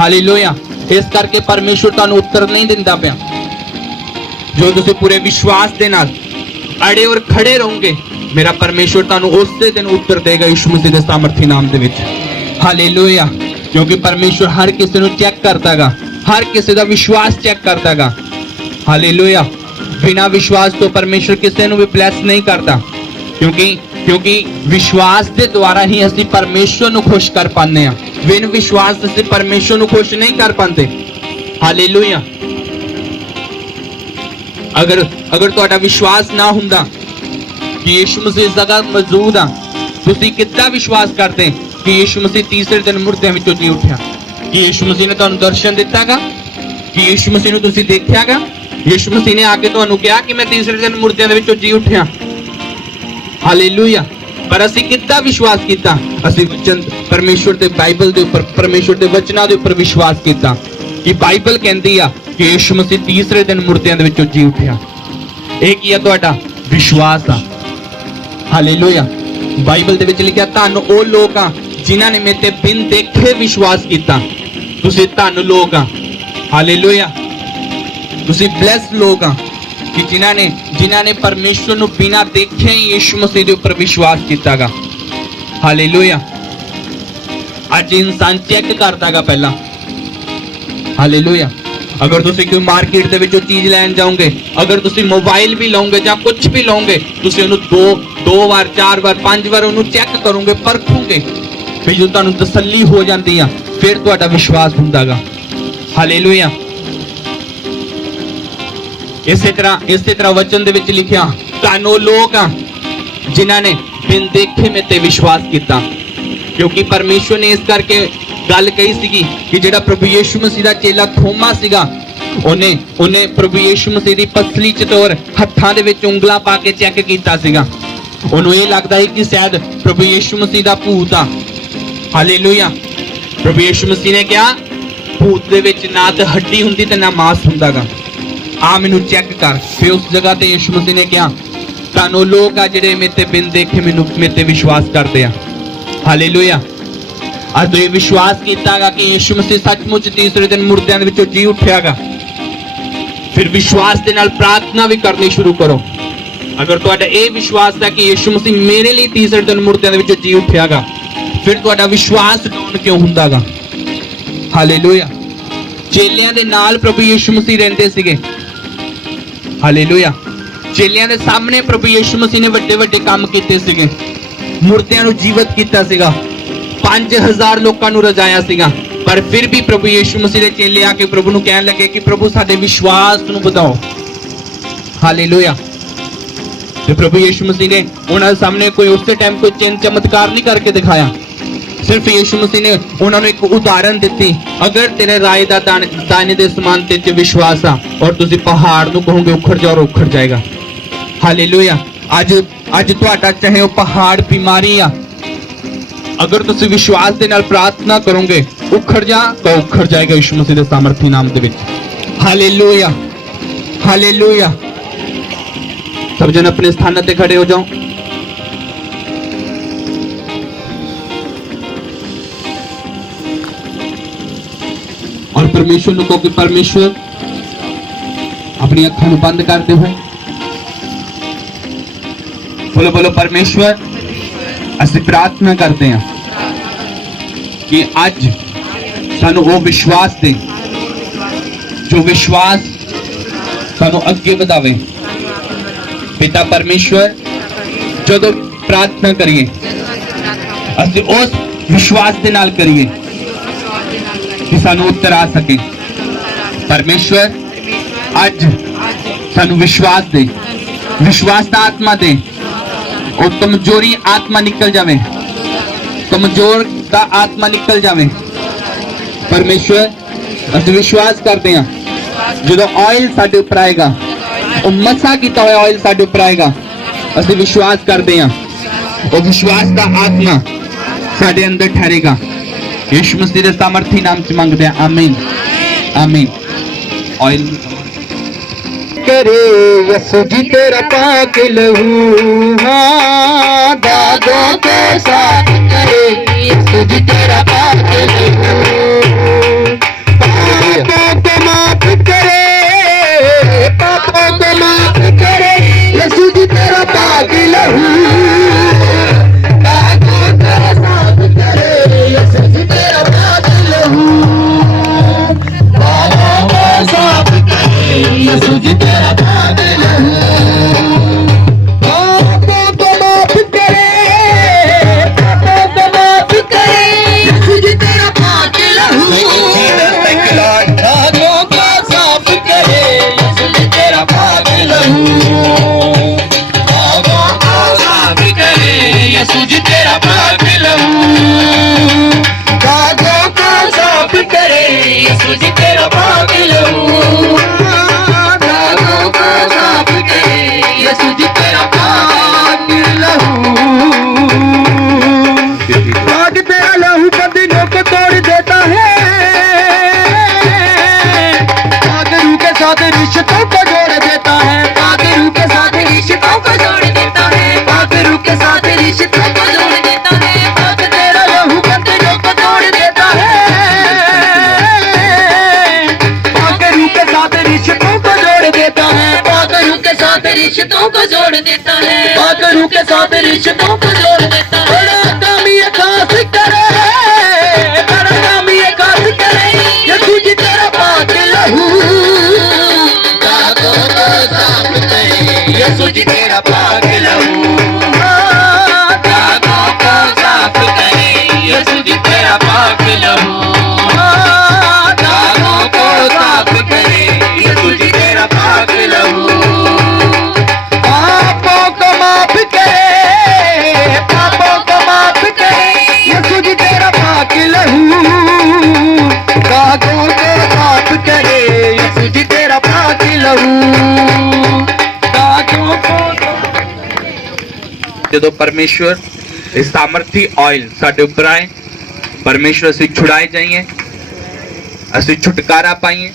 ਹਾਲੇਲੂਇਆ। ਇਸ ਕਰਕੇ ਪਰਮੇਸ਼ਵਰ ਤੁਹਾਨੂੰ ਉੱਤਰ ਨਹੀਂ ਦਿੰਦਾ ਪਿਆ। ਜੋ ਤੁਸੀਂ ਪੂਰੇ ਵਿਸ਼ਵਾਸ ਦੇ ਨਾਲ ਅੜੇ ਔਰ ਖੜੇ ਰਹੋਗੇ, ਮੇਰਾ ਪਰਮੇਸ਼ਵਰ ਤੁਹਾਨੂੰ ਉਸੇ ਦਿਨ ਉੱਤਰ ਦੇਗਾ ਯਿਸੂ ਮਸੀਹ ਦੇ ਸਾਮਰਥੀ ਨਾਮ ਦੇ ਵਿੱਚ। ਹਾਲੇਲੂਇਆ। ਕਿਉਂਕਿ ਪਰਮੇਸ਼ਵਰ ਹਰ ਕਿਸੇ ਨੂੰ ਚੈੱਕ ਕਰਦਾਗਾ, ਹਰ ਕਿਸੇ ਦਾ ਵਿਸ਼ਵਾਸ ਚੈੱਕ ਕਰਦਾਗਾ। ਹਾਲੇਲੂਇਆ। ਬਿਨਾਂ ਵਿਸ਼ਵਾਸ ਤੋਂ ਪਰਮੇਸ਼ਵਰ ਕਿਸੇ ਨੂੰ ਵੀ ਬਲੈਸ ਨਹੀਂ ਕਰਦਾ, ਕਿਉਂਕਿ ਵਿਸ਼ਵਾਸ ਦੇ ਦੁਆਰਾ ਹੀ ਅਸੀਂ ਪਰਮੇਸ਼ਵਰ ਨੂੰ ਖੁਸ਼ ਕਰ ਪਾਉਂਦੇ ਆ। ਬਿਨ ਵਿਸ਼ਵਾਸ ਅਸੀਂ ਪਰਮੇਸ਼ਵਰ ਨੂੰ ਖੁਸ਼ ਨਹੀਂ ਕਰ ਪਾਉਂਦੇ। ਹਾਲੇਲੂਇਆ। ਅਗਰ ਤੁਹਾਡਾ ਵਿਸ਼ਵਾਸ ਨਾ ਹੁੰਦਾ ਕਿ ਯਿਸੂ ਮਸੀਹ ਇਸ ਜਗ੍ਹਾ ਮੌਜੂਦ ਆ, ਤੁਸੀਂ ਕਿੱਦਾਂ ਵਿਸ਼ਵਾਸ ਕਰਦੇ ਕਿ ਯਿਸੂ ਮਸੀਹ ਤੀਸਰੇ ਦਿਨ ਮੁਰਦਿਆਂ ਵਿੱਚੋਂ ਜੀ ਉੱਠਿਆ? ਕਿ ਯਿਸੂ ਮਸੀਹ ਨੇ ਤੁਹਾਨੂੰ ਦਰਸ਼ਨ ਦਿੱਤਾਗਾ? ਕਿ ਯਿਸੂ ਮਸੀਹ ਨੂੰ ਤੁਸੀਂ ਦੇਖਿਆਗਾ? ਯਿਸੂ ਮਸੀਹ ਨੇ ਆ ਕੇ ਤੁਹਾਨੂੰ ਕਿਹਾ ਕਿ ਮੈਂ ਤੀਸਰੇ ਦਿਨ ਮੁਰਦਿਆਂ ਦੇ ਵਿੱਚੋਂ ਜੀ ਉੱਠਿਆ? ਹਾਲੇਲੂਇਆ। ਪਰ ਅਸੀਂ ਕਿੱਦਾਂ ਵਿਸ਼ਵਾਸ ਕੀਤਾ? ਅਸੀਂ ਵਚਨ ਪਰਮੇਸ਼ਵਰ ਦੇ ਬਾਈਬਲ ਦੇ ਉੱਪਰ, ਪਰਮੇਸ਼ਵਰ ਦੇ ਵਚਨਾਂ ਦੇ ਉੱਪਰ ਵਿਸ਼ਵਾਸ ਕੀਤਾ ਕਿ ਬਾਈਬਲ ਕਹਿੰਦੀ ਆ ਕਿ ਯਿਸੂ ਮਸੀਹ ਤੀਸਰੇ ਦਿਨ ਮੁਰਦਿਆਂ ਦੇ ਵਿੱਚੋਂ ਜੀ ਉੱਠਿਆ। ਇਹ ਕੀ ਆ? ਤੁਹਾਡਾ ਵਿਸ਼ਵਾਸ ਆ। ਹਾਲੇਲੂਇਆ। ਬਾਈਬਲ ਦੇ ਵਿੱਚ ਲਿਖਿਆ, ਧੰਨ ਉਹ ਲੋਕ ਆ ਜਿਨ੍ਹਾਂ ਨੇ ਮੇਰੇ ਤੇ ਬਿਨ ਦੇਖੇ ਵਿਸ਼ਵਾਸ ਕੀਤਾ। ਤੁਸੀਂ ਧੰਨ ਲੋਕ ਆ। ਹਾਲੇਲੂਇਆ। ਤੁਸੀਂ ਬਲੈਸ ਲੋਕ ਆ ਕਿ ਜਿਨ੍ਹਾਂ ਨੇ ਪਰਮੇਸ਼ਵਰ ਨੂੰ ਬਿਨਾਂ ਦੇਖੇ ਹੀ ਯਿਸੂ ਮਸੀਹ ਦੇ ਉੱਪਰ ਵਿਸ਼ਵਾਸ ਕੀਤਾਗਾ। ਹਾਲੇਲੂਇਆ। ਅੱਜ ਇਨਸਾਨ ਚੈੱਕ ਕਰਦਾਗਾ ਪਹਿਲਾਂ। ਹਾਲੇਲੂਇਆ। ਅਗਰ ਤੁਸੀਂ ਕੋਈ ਮਾਰਕੀਟ ਦੇ ਵਿੱਚੋਂ ਚੀਜ਼ ਲੈਣ ਜਾਓਗੇ, ਅਗਰ ਤੁਸੀਂ ਮੋਬਾਈਲ ਵੀ ਲਓਗੇ ਜਾਂ ਕੁਝ ਵੀ ਲਓਗੇ, ਤੁਸੀਂ ਉਹਨੂੰ ਦੋ ਵਾਰ, 4 ਵਾਰ, 5 ਵਾਰ ਉਹਨੂੰ ਚੈੱਕ ਕਰੋਗੇ, ਪਰਖੋਗੇ। ਫਿਰ ਜਦੋਂ ਤੁਹਾਨੂੰ ਤਸੱਲੀ ਹੋ ਜਾਂਦੀ ਆ, ਫਿਰ ਤੁਹਾਡਾ ਵਿਸ਼ਵਾਸ ਹੁੰਦਾਗਾ। ਹਾਲੇਲੂਇਆ। ਇਸੇ ਤਰ੍ਹਾਂ ਵਚਨ ਦੇ ਵਿੱਚ ਲਿਖਿਆ, ਧੰਨ ਉਹ ਲੋਕ ਆ ਜਿਨ੍ਹਾਂ ਨੇ ਬਿਨ ਦੇਖੇ ਮੇਰੇ ਤੇ ਵਿਸ਼ਵਾਸ ਕੀਤਾ। ਕਿਉਂਕਿ ਪਰਮੇਸ਼ਵਰ ਨੇ ਇਸ ਕਰਕੇ ਗੱਲ ਕਹੀ ਸੀਗੀ ਕਿ ਜਿਹੜਾ ਪ੍ਰਭੂ ਯਿਸੂ ਮਸੀਹ ਦਾ ਚੇਲਾ ਥੋਮਾ ਸੀਗਾ, ਉਹਨੇ ਪ੍ਰਭੂ ਯਿਸੂ ਮਸੀਹ ਦੀ ਪਸਲੀ ਚ ਤੋਰ ਹੱਥਾਂ ਦੇ ਵਿੱਚ ਉਂਗਲਾਂ ਪਾ ਕੇ ਚੈੱਕ ਕੀਤਾ ਸੀਗਾ। ਉਹਨੂੰ ਇਹ ਲੱਗਦਾ ਸੀ ਕਿ ਸ਼ਾਇਦ ਪ੍ਰਭੂ ਯਿਸੂ ਮਸੀਹ ਦਾ ਭੂਤ ਆ। ਹਾਲੇਲੂਇਆ। ਪ੍ਰਭੂ ਯਿਸੂ ਮਸੀਹ ਨੇ ਕਿਹਾ, ਭੂਤ ਦੇ ਵਿੱਚ ਨਾ ਤਾਂ ਹੱਡੀ ਹੁੰਦੀ ਤੇ ਨਾ ਮਾਸ ਹੁੰਦਾਗਾ, ਆ ਮੈਨੂੰ ਚੈੱਕ ਕਰ। ਫਿਰ ਉਸ ਜਗ੍ਹਾ ਤੇ ਯਿਸੂ ਮਸੀਹ ਨੇ ਕਿਹਾ, ਤੁਹਾਨੂੰ ਲੋਕ ਆ ਜਿਹੜੇ ਮੇਰੇ ਤੇ ਬਿਨ ਦੇਖੇ ਮੇਰੇ ਤੇ ਵਿਸ਼ਵਾਸ ਕਰਦੇ ਆ। ਹਾਲੇਲੂਇਆ। ਅੱਜ ਤੁਸੀਂ ਵਿਸ਼ਵਾਸ ਕੀਤਾਗਾ ਕਿ ਯਿਸੂ ਮਸੀਹ ਸੱਚਮੁੱਚ ਤੀਸਰੇ ਦਿਨ ਮੁਰਦਿਆਂ ਦੇ ਵਿੱਚੋਂ ਜੀ ਉੱਠਿਆਗਾ, ਫਿਰ ਵਿਸ਼ਵਾਸ ਦੇ ਨਾਲ ਪ੍ਰਾਰਥਨਾ ਵੀ ਕਰਨੀ ਸ਼ੁਰੂ ਕਰੋ। ਅਗਰ ਤੁਹਾਡਾ ਇਹ ਵਿਸ਼ਵਾਸ ਹੈ ਕਿ ਯਿਸੂ ਮਸੀਹ ਮੇਰੇ ਲਈ ਤੀਸਰੇ ਦਿਨ ਮੁਰਦਿਆਂ ਦੇ ਵਿੱਚੋਂ ਜੀ ਉੱਠਿਆਗਾ, ਫਿਰ ਤੁਹਾਡਾ ਵਿਸ਼ਵਾਸ ਡਾਊਨ ਕਿਉਂ ਹੁੰਦਾਗਾ? ਹਾਲੇਲੂਇਆ। ਚੇਲਿਆਂ ਦੇ ਨਾਲ ਪ੍ਰਭੂ ਯਿਸੂ ਮਸੀਹ ਰਹਿੰਦੇ ਸੀਗੇ। ਹਾਲੇਲੂਇਆ। ਚੇਲਿਆਂ ਦੇ ਸਾਹਮਣੇ ਪ੍ਰਭੂ ਯਿਸੂ ਮਸੀਹ ਨੇ ਵੱਡੇ ਵੱਡੇ ਕੰਮ ਕੀਤੇ ਸੀਗੇ, ਮੁਰਦਿਆਂ ਨੂੰ ਜੀਵਤ ਕੀਤਾ ਸੀਗਾ, 5000 ਲੋਕਾਂ ਨੂੰ ਰਜਾਇਆ ਸੀਗਾ। ਪਰ ਫਿਰ ਵੀ ਪ੍ਰਭੂ ਯਿਸੂ ਮਸੀਹ ਦੇ ਚੇਲੇ ਆ ਕੇ ਪ੍ਰਭੂ ਨੂੰ ਕਹਿਣ ਲੱਗੇ ਕਿ ਪ੍ਰਭੂ ਸਾਡੇ ਵਿਸ਼ਵਾਸ ਨੂੰ ਵਧਾਓ। ਹਾਲੇਲੂਇਆ। ਤੇ ਪ੍ਰਭੂ ਯਿਸੂ ਮਸੀਹ ਨੇ ਉਹਨਾਂ ਦੇ ਸਾਹਮਣੇ ਕੋਈ ਉਸੇ ਟਾਈਮ ਕੋਈ ਚਿੰਨ ਚਮਤਕਾਰ ਨਹੀਂ ਕਰਕੇ ਦਿਖਾਇਆ। ਸਿਰਫ ਯਿਸੂ ਮਸੀਹ ਨੇ ਉਹਨਾਂ ਨੂੰ ਇੱਕ ਉਦਾਹਰਨ ਦਿੱਤੀ, ਅਗਰ ਤੇਰੇ ਰਾਏ ਦਾ ਦਾਣੇ ਦੇ ਸਮਾਨ ਤੇ ਵਿਸ਼ਵਾਸ ਆ ਔਰ ਤੁਸੀਂ ਪਹਾੜ ਨੂੰ ਕਹੋਗੇ ਉਖੜ ਜਾ, ਔਰ ਉਖੜ ਜਾਏਗਾ। ਹਾਲੇਲੂਇਆ। ਅੱਜ ਤੁਹਾਡਾ ਚਾਹੇ ਉਹ ਪਹਾੜ ਬਿਮਾਰੀ ਆ, ਅਗਰ ਤੁਸੀਂ ਵਿਸ਼ਵਾਸ ਦੇ ਨਾਲ ਪ੍ਰਾਰਥਨਾ ਕਰੋਗੇ, ਉਖੜ ਜਾ ਤਾਂ ਉਖੜ ਜਾਏਗਾ ਯਿਸੂ ਮਸੀਹ ਦੇ ਸਾਮਰਥੀ ਨਾਮ ਦੇ ਵਿੱਚ। ਹਾਲੇਲੂਇਆ। ਹਾਲੇਲੂਇਆ। सब जन अपने स्थान पे खड़े हो जाओ। और परमेश्वर को कहो कि परमेश्वर अपनी अखां नूं बंद करते हुए बोलो बोलो परमेश्वर असि प्रार्थना करते हैं कि अज सानू वो विश्वास दे जो विश्वास सानू अगे बढ़ावे। पिता परमेश्वर जदों प्रार्थना करिए असि उस विश्वास के नाल करिए कि सानू उत्तर आ सके। परमेश्वर अज सानू विश्वास दे, विश्वास का आत्मा दे और कमजोरी आत्मा निकल जावे, कमजोर का आत्मा निकल जावे। परमेश्वर असि विश्वास करते हैं जो ऑयल साडे उपर आएगा, वो मसा किया हुआ ऑयल साडे उपर आएगा, असि विश्वास करते हैं वो विश्वास का आत्मा साडे अंदर ठहरेगा। यीशु मसीह के सामर्थी नाम से मांगते हैं, आमीन आमीन। ऑयल करे यसु जी तेरा पाक लहू, हाँ दादों के साथ करे यसु जी तेरा पाक लहू। पापों को माफ करे, पापों को माफ करे यसु जी तेरा पाक लहू। दादों के साथ करे यसु जी तेरा पाक लहू। पापों को साफ करे यसु जी तेरा पाक लहू। पापों को माफ करे, पापों को माफ करे यसु जी तेरा पाक लहू। दागों को साफ करे यसु जी तेरा पाक लहू। दागों को साफ करे यसु जी तेरा पाक लहू। दागों को साफ करे यसु जी तेरा पाक लहू। यसु जी तेरा पाक लहू। पाक तेरा लहू बंधनों को तोड़ देता है, पाक रूह के साथ रिश्तों को जोड़ देता है, पाक रूह के साथ रिश्तों को जोड़ देता है, पाक रूह के साथ रिश्तों को जोड़ देता है। पाक तेरा लहू बंधनों को तोड़ देता है, पाक रूह के साथ रिश्तों को जोड़ देता है, पाक रूह के साथ रिश्तों को जोड़ देता है, पाक रूह के साथ रिश्तों को जोड़ देता है। बड़ा काम ये खास करे, बड़ा काम ये खास करे यसु जी तेरा पाक लहू। दागों को साफ करे यसु जी तेरा पाक लहू। दागों को साफ करे यसु जी तेरा पाक लहू। दागों को साफ करे यसु जी तेरा पाक लहू। पापों को माफ करे, पापों को माफ करे यसु जी तेरा पाक लहू। दागों को साफ करे यसु जी तेरा पाक लहू। दागों को जो परमेश्वर इस सामर्थी ऑयल साडे उपर आए, परमेश्वर असि छुड़ाए जाइए, असि छुटकारा पाइए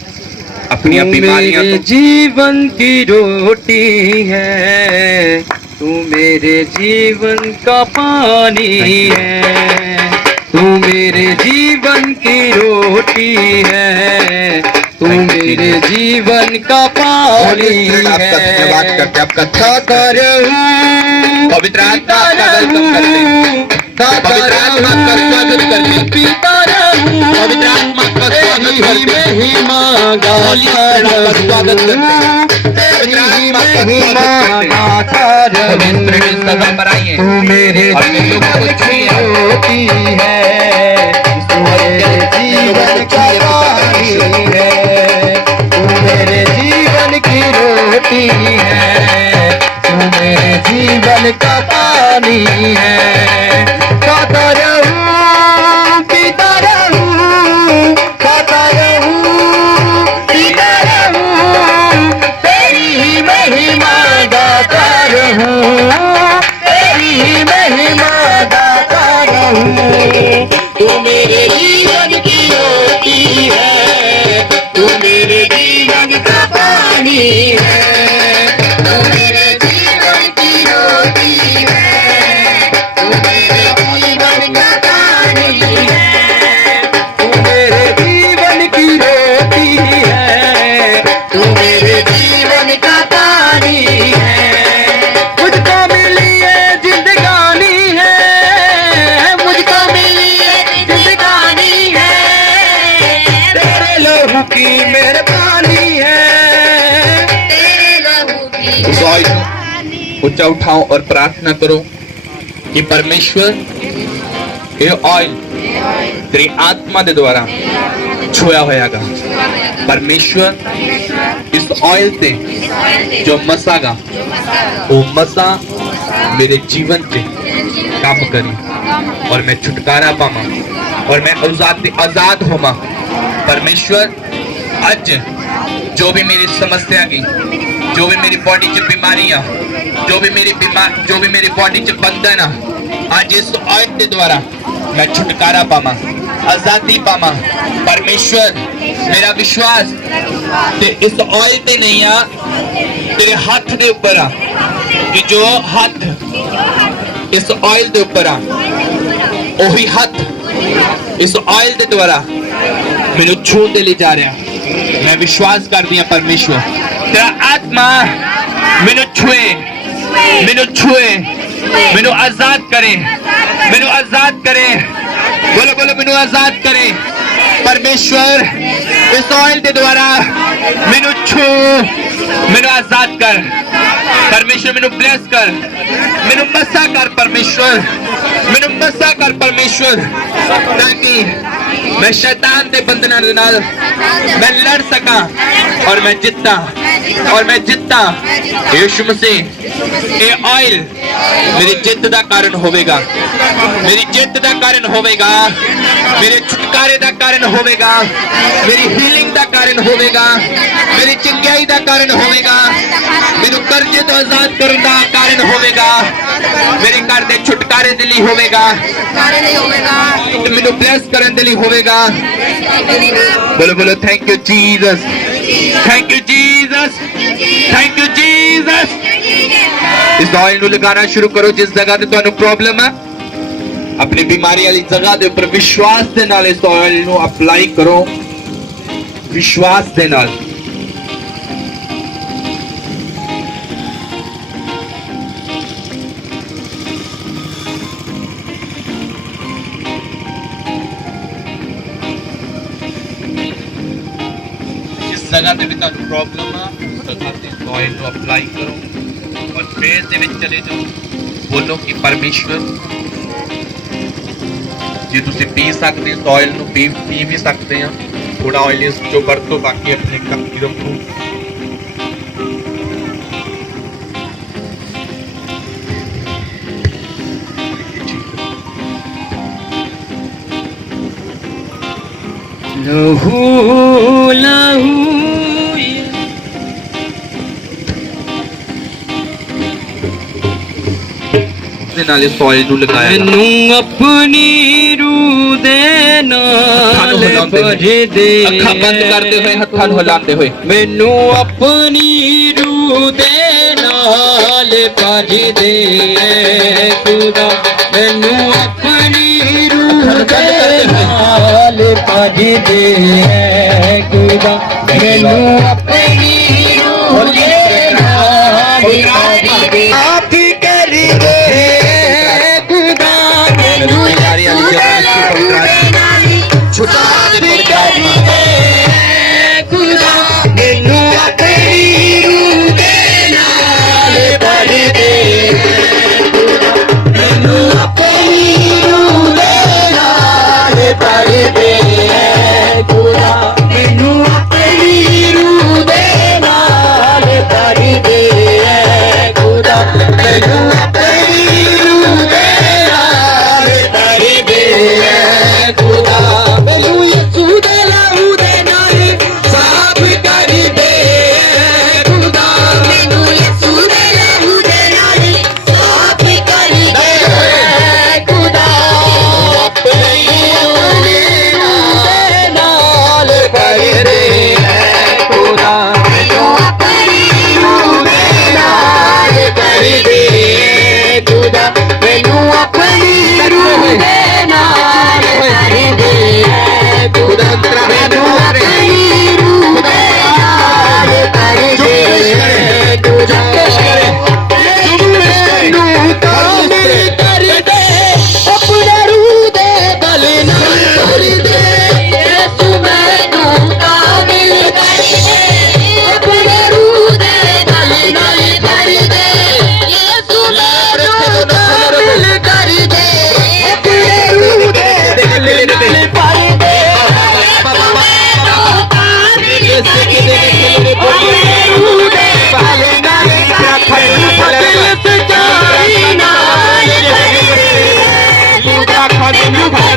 अपनी बीमारियां तो। जीवन की रोटी है, तू मेरे जीवन का पानी है, तू मेरे जीवन की रोटी है, तू मेरे जीवन का पानी आपका धन्यवाद है। करते, आपका दाता रहूं, पवित्र आत्मा आपका वेलकम करते, पवित्र आत्मा का स्वागत करते, पिता रहूं, पवित्र आत्मा का स्वागत करते, महिमा होली स्पिरिट का स्वागत करते, पवित्र आत्मा का स्वागत करते। होली स्पिरिट इस सभा पर आइए तू मेरे और मेरे लोगों को छुइए। रोटी है, तू मेरे जीवन का पानी है, तू मेरे जीवन की रोटी है, तू मेरे जीवन का पानी है। गाता रहूं, पीता रहूं, गाता रहूं, पीता रहूं, तेरी ही महिमा गाता रहूं, तेरी ही महिमा गाता रहूं। तू मेरे जीवन की रोटी है, तू मेरे जीवन का पानी है, तू मेरे जीवन ऑयल ऊंचा उठाओ और प्रार्थना करो कि परमेश्वर ये ऑयल तेरी आत्मा के द्वारा छुया होयागा। परमेश्वर इस ऑयल से जो मसागा वो मसा मेरे जीवन से काम करी और मैं छुटकारा पावा और मैं आजाद होवा। परमेश्वर आज जो भी मेरी समस्या की, जो भी मेरी बॉडी च बीमारियां, जो भी मेरी बॉडी च बंधन आ, आज इस ऑयल के द्वारा मैं छुटकारा पावा, आजादी पावा। परमेश्वर मेरा विश्वास ते इस ऑयल पे नहीं आ, तेरे हाथ के ऊपर आ कि जो हाथ इस ऑयल के ऊपर आ वही हाथ इस ऑयल के द्वारा मैंने छूते ले जा रहा। मैं विश्वास कर दिया परमेश्वर तेरा आत्मा मैंने छुए, मैंने आजाद करे, मैंने आजाद करे। बोलो बोलो, मैंने आजाद करे। परमेश्वर इस ऑयल के द्वारा मैंने छू, मैंने आजाद कर। परमेश्वर मैंने ब्लेस कर, मैंने मसा कर परमेश्वर, मैंने मसा कर परमेश्वर, ताकि मैं शैतान के बंधना दे नाल मैं लड़ सका और मैं जितना यीशु मसीह ये ऑयल मेरी जित का कारण होवेगा, मेरी जित का कारण होवेगा, मेरे छुटकारे का कारण होवेगा, मेरी हीलिंग का कारण होवेगा, मेरी चंगाई का कारण होवेगा, मेरे कर्जे तो आजाद करने का कारण होवेगा, मेरे घर दे छुटकारे दे लिए होवेगा, मेनू ब्लेस करने दे लिए होवेगा। बोलो बोलो, thank you Jesus, thank you Jesus, thank you Jesus. इस ऑयल ਨੂੰ ਲਗਾਉਣਾ ਸ਼ੁਰੂ ਕਰੋ। जिस जगह ਤੇ ਤੁਹਾਨੂੰ ਪ੍ਰੋਬਲਮ ਹੈ अपनी बीमारी वाली जगह के ऊपर विश्वास के नाल इस ऑयल ਨੂੰ अप्लाई करो, विश्वास के नाल। जिस जगह ते भी ਤੁਹਾਨੂੰ प्रॉब्लम है उस जगह ते इस ऑयल ਨੂੰ अप्लाई करो और फेस ਦੇ ਵਿੱਚ चले जाओ। बोलो कि परमेश्वर ਜੇ ਤੁਸੀਂ ਪੀ ਸਕਦੇ ਹੋ ਆਇਲ ਨੂੰ ਪੀ ਵੀ ਸਕਦੇ ਆ। ਥੋੜਾ ਆਇਲ ਇਸ ਚੋਂ ਵਰਤੋ, ਬਾਕੀ ਆਪਣੇ ਕੱਪ ਵਿੱਚ ਰੱਖੋ। लहू लहू ਦੇ ਨਾਲ ਇਸ ਆਇਲ ਨੂੰ ਲਗਾਇਆ। ਮੈਨੂੰ ਆਪਣੀ ਰੂਹ ਦੇ ਨਾਲ ਭਰ ਦੇ। ਅੱਖਾਂ ਬੰਦ ਕਰਦੇ ਹੋਏ, ਹੱਥਾਂ ਨੂੰ ਹਿਲਾਉਂਦੇ ਹੋਏ, ਮੈਨੂੰ ਆਪਣੀ ਰੂਹ ਦੇ ਨਾਲ ਭਰ ਦੇ ਖੁਦਾ। ਮੈਨੂੰ ਆਪਣੀ ਰੂਹ ਦੇ ਨਾਲ ਭਰ ਦੇ ਖੁਦਾ। ਮੈਨੂੰ ਆਪਣੀ ਰੂਹ ਦੇ ਨਾਲ ਭਰ ਦੇ। ਆਪ ਹੀ ਕਰੀਏ ਖੁਦਾ। ਮੈਨੂੰ ਛੁਟਾ ਦੇ ਖੁਦਾ। ਮੈਨੂੰ ਆਪਣੀ ਰੂਹ ਦੇ ਨਾਲ ਭਰ ਦੇ ਖੁਦਾ। ਮੈਨੂੰ ਆਪਣੀ ਰੂਹ ਦੇ ਨਾਲ ਭਰ ਦੇ ਖੁਦਾ। ਮੈਨੂੰ ਆਪਣੀ ਰੂਹ ਦੇ भागेंगे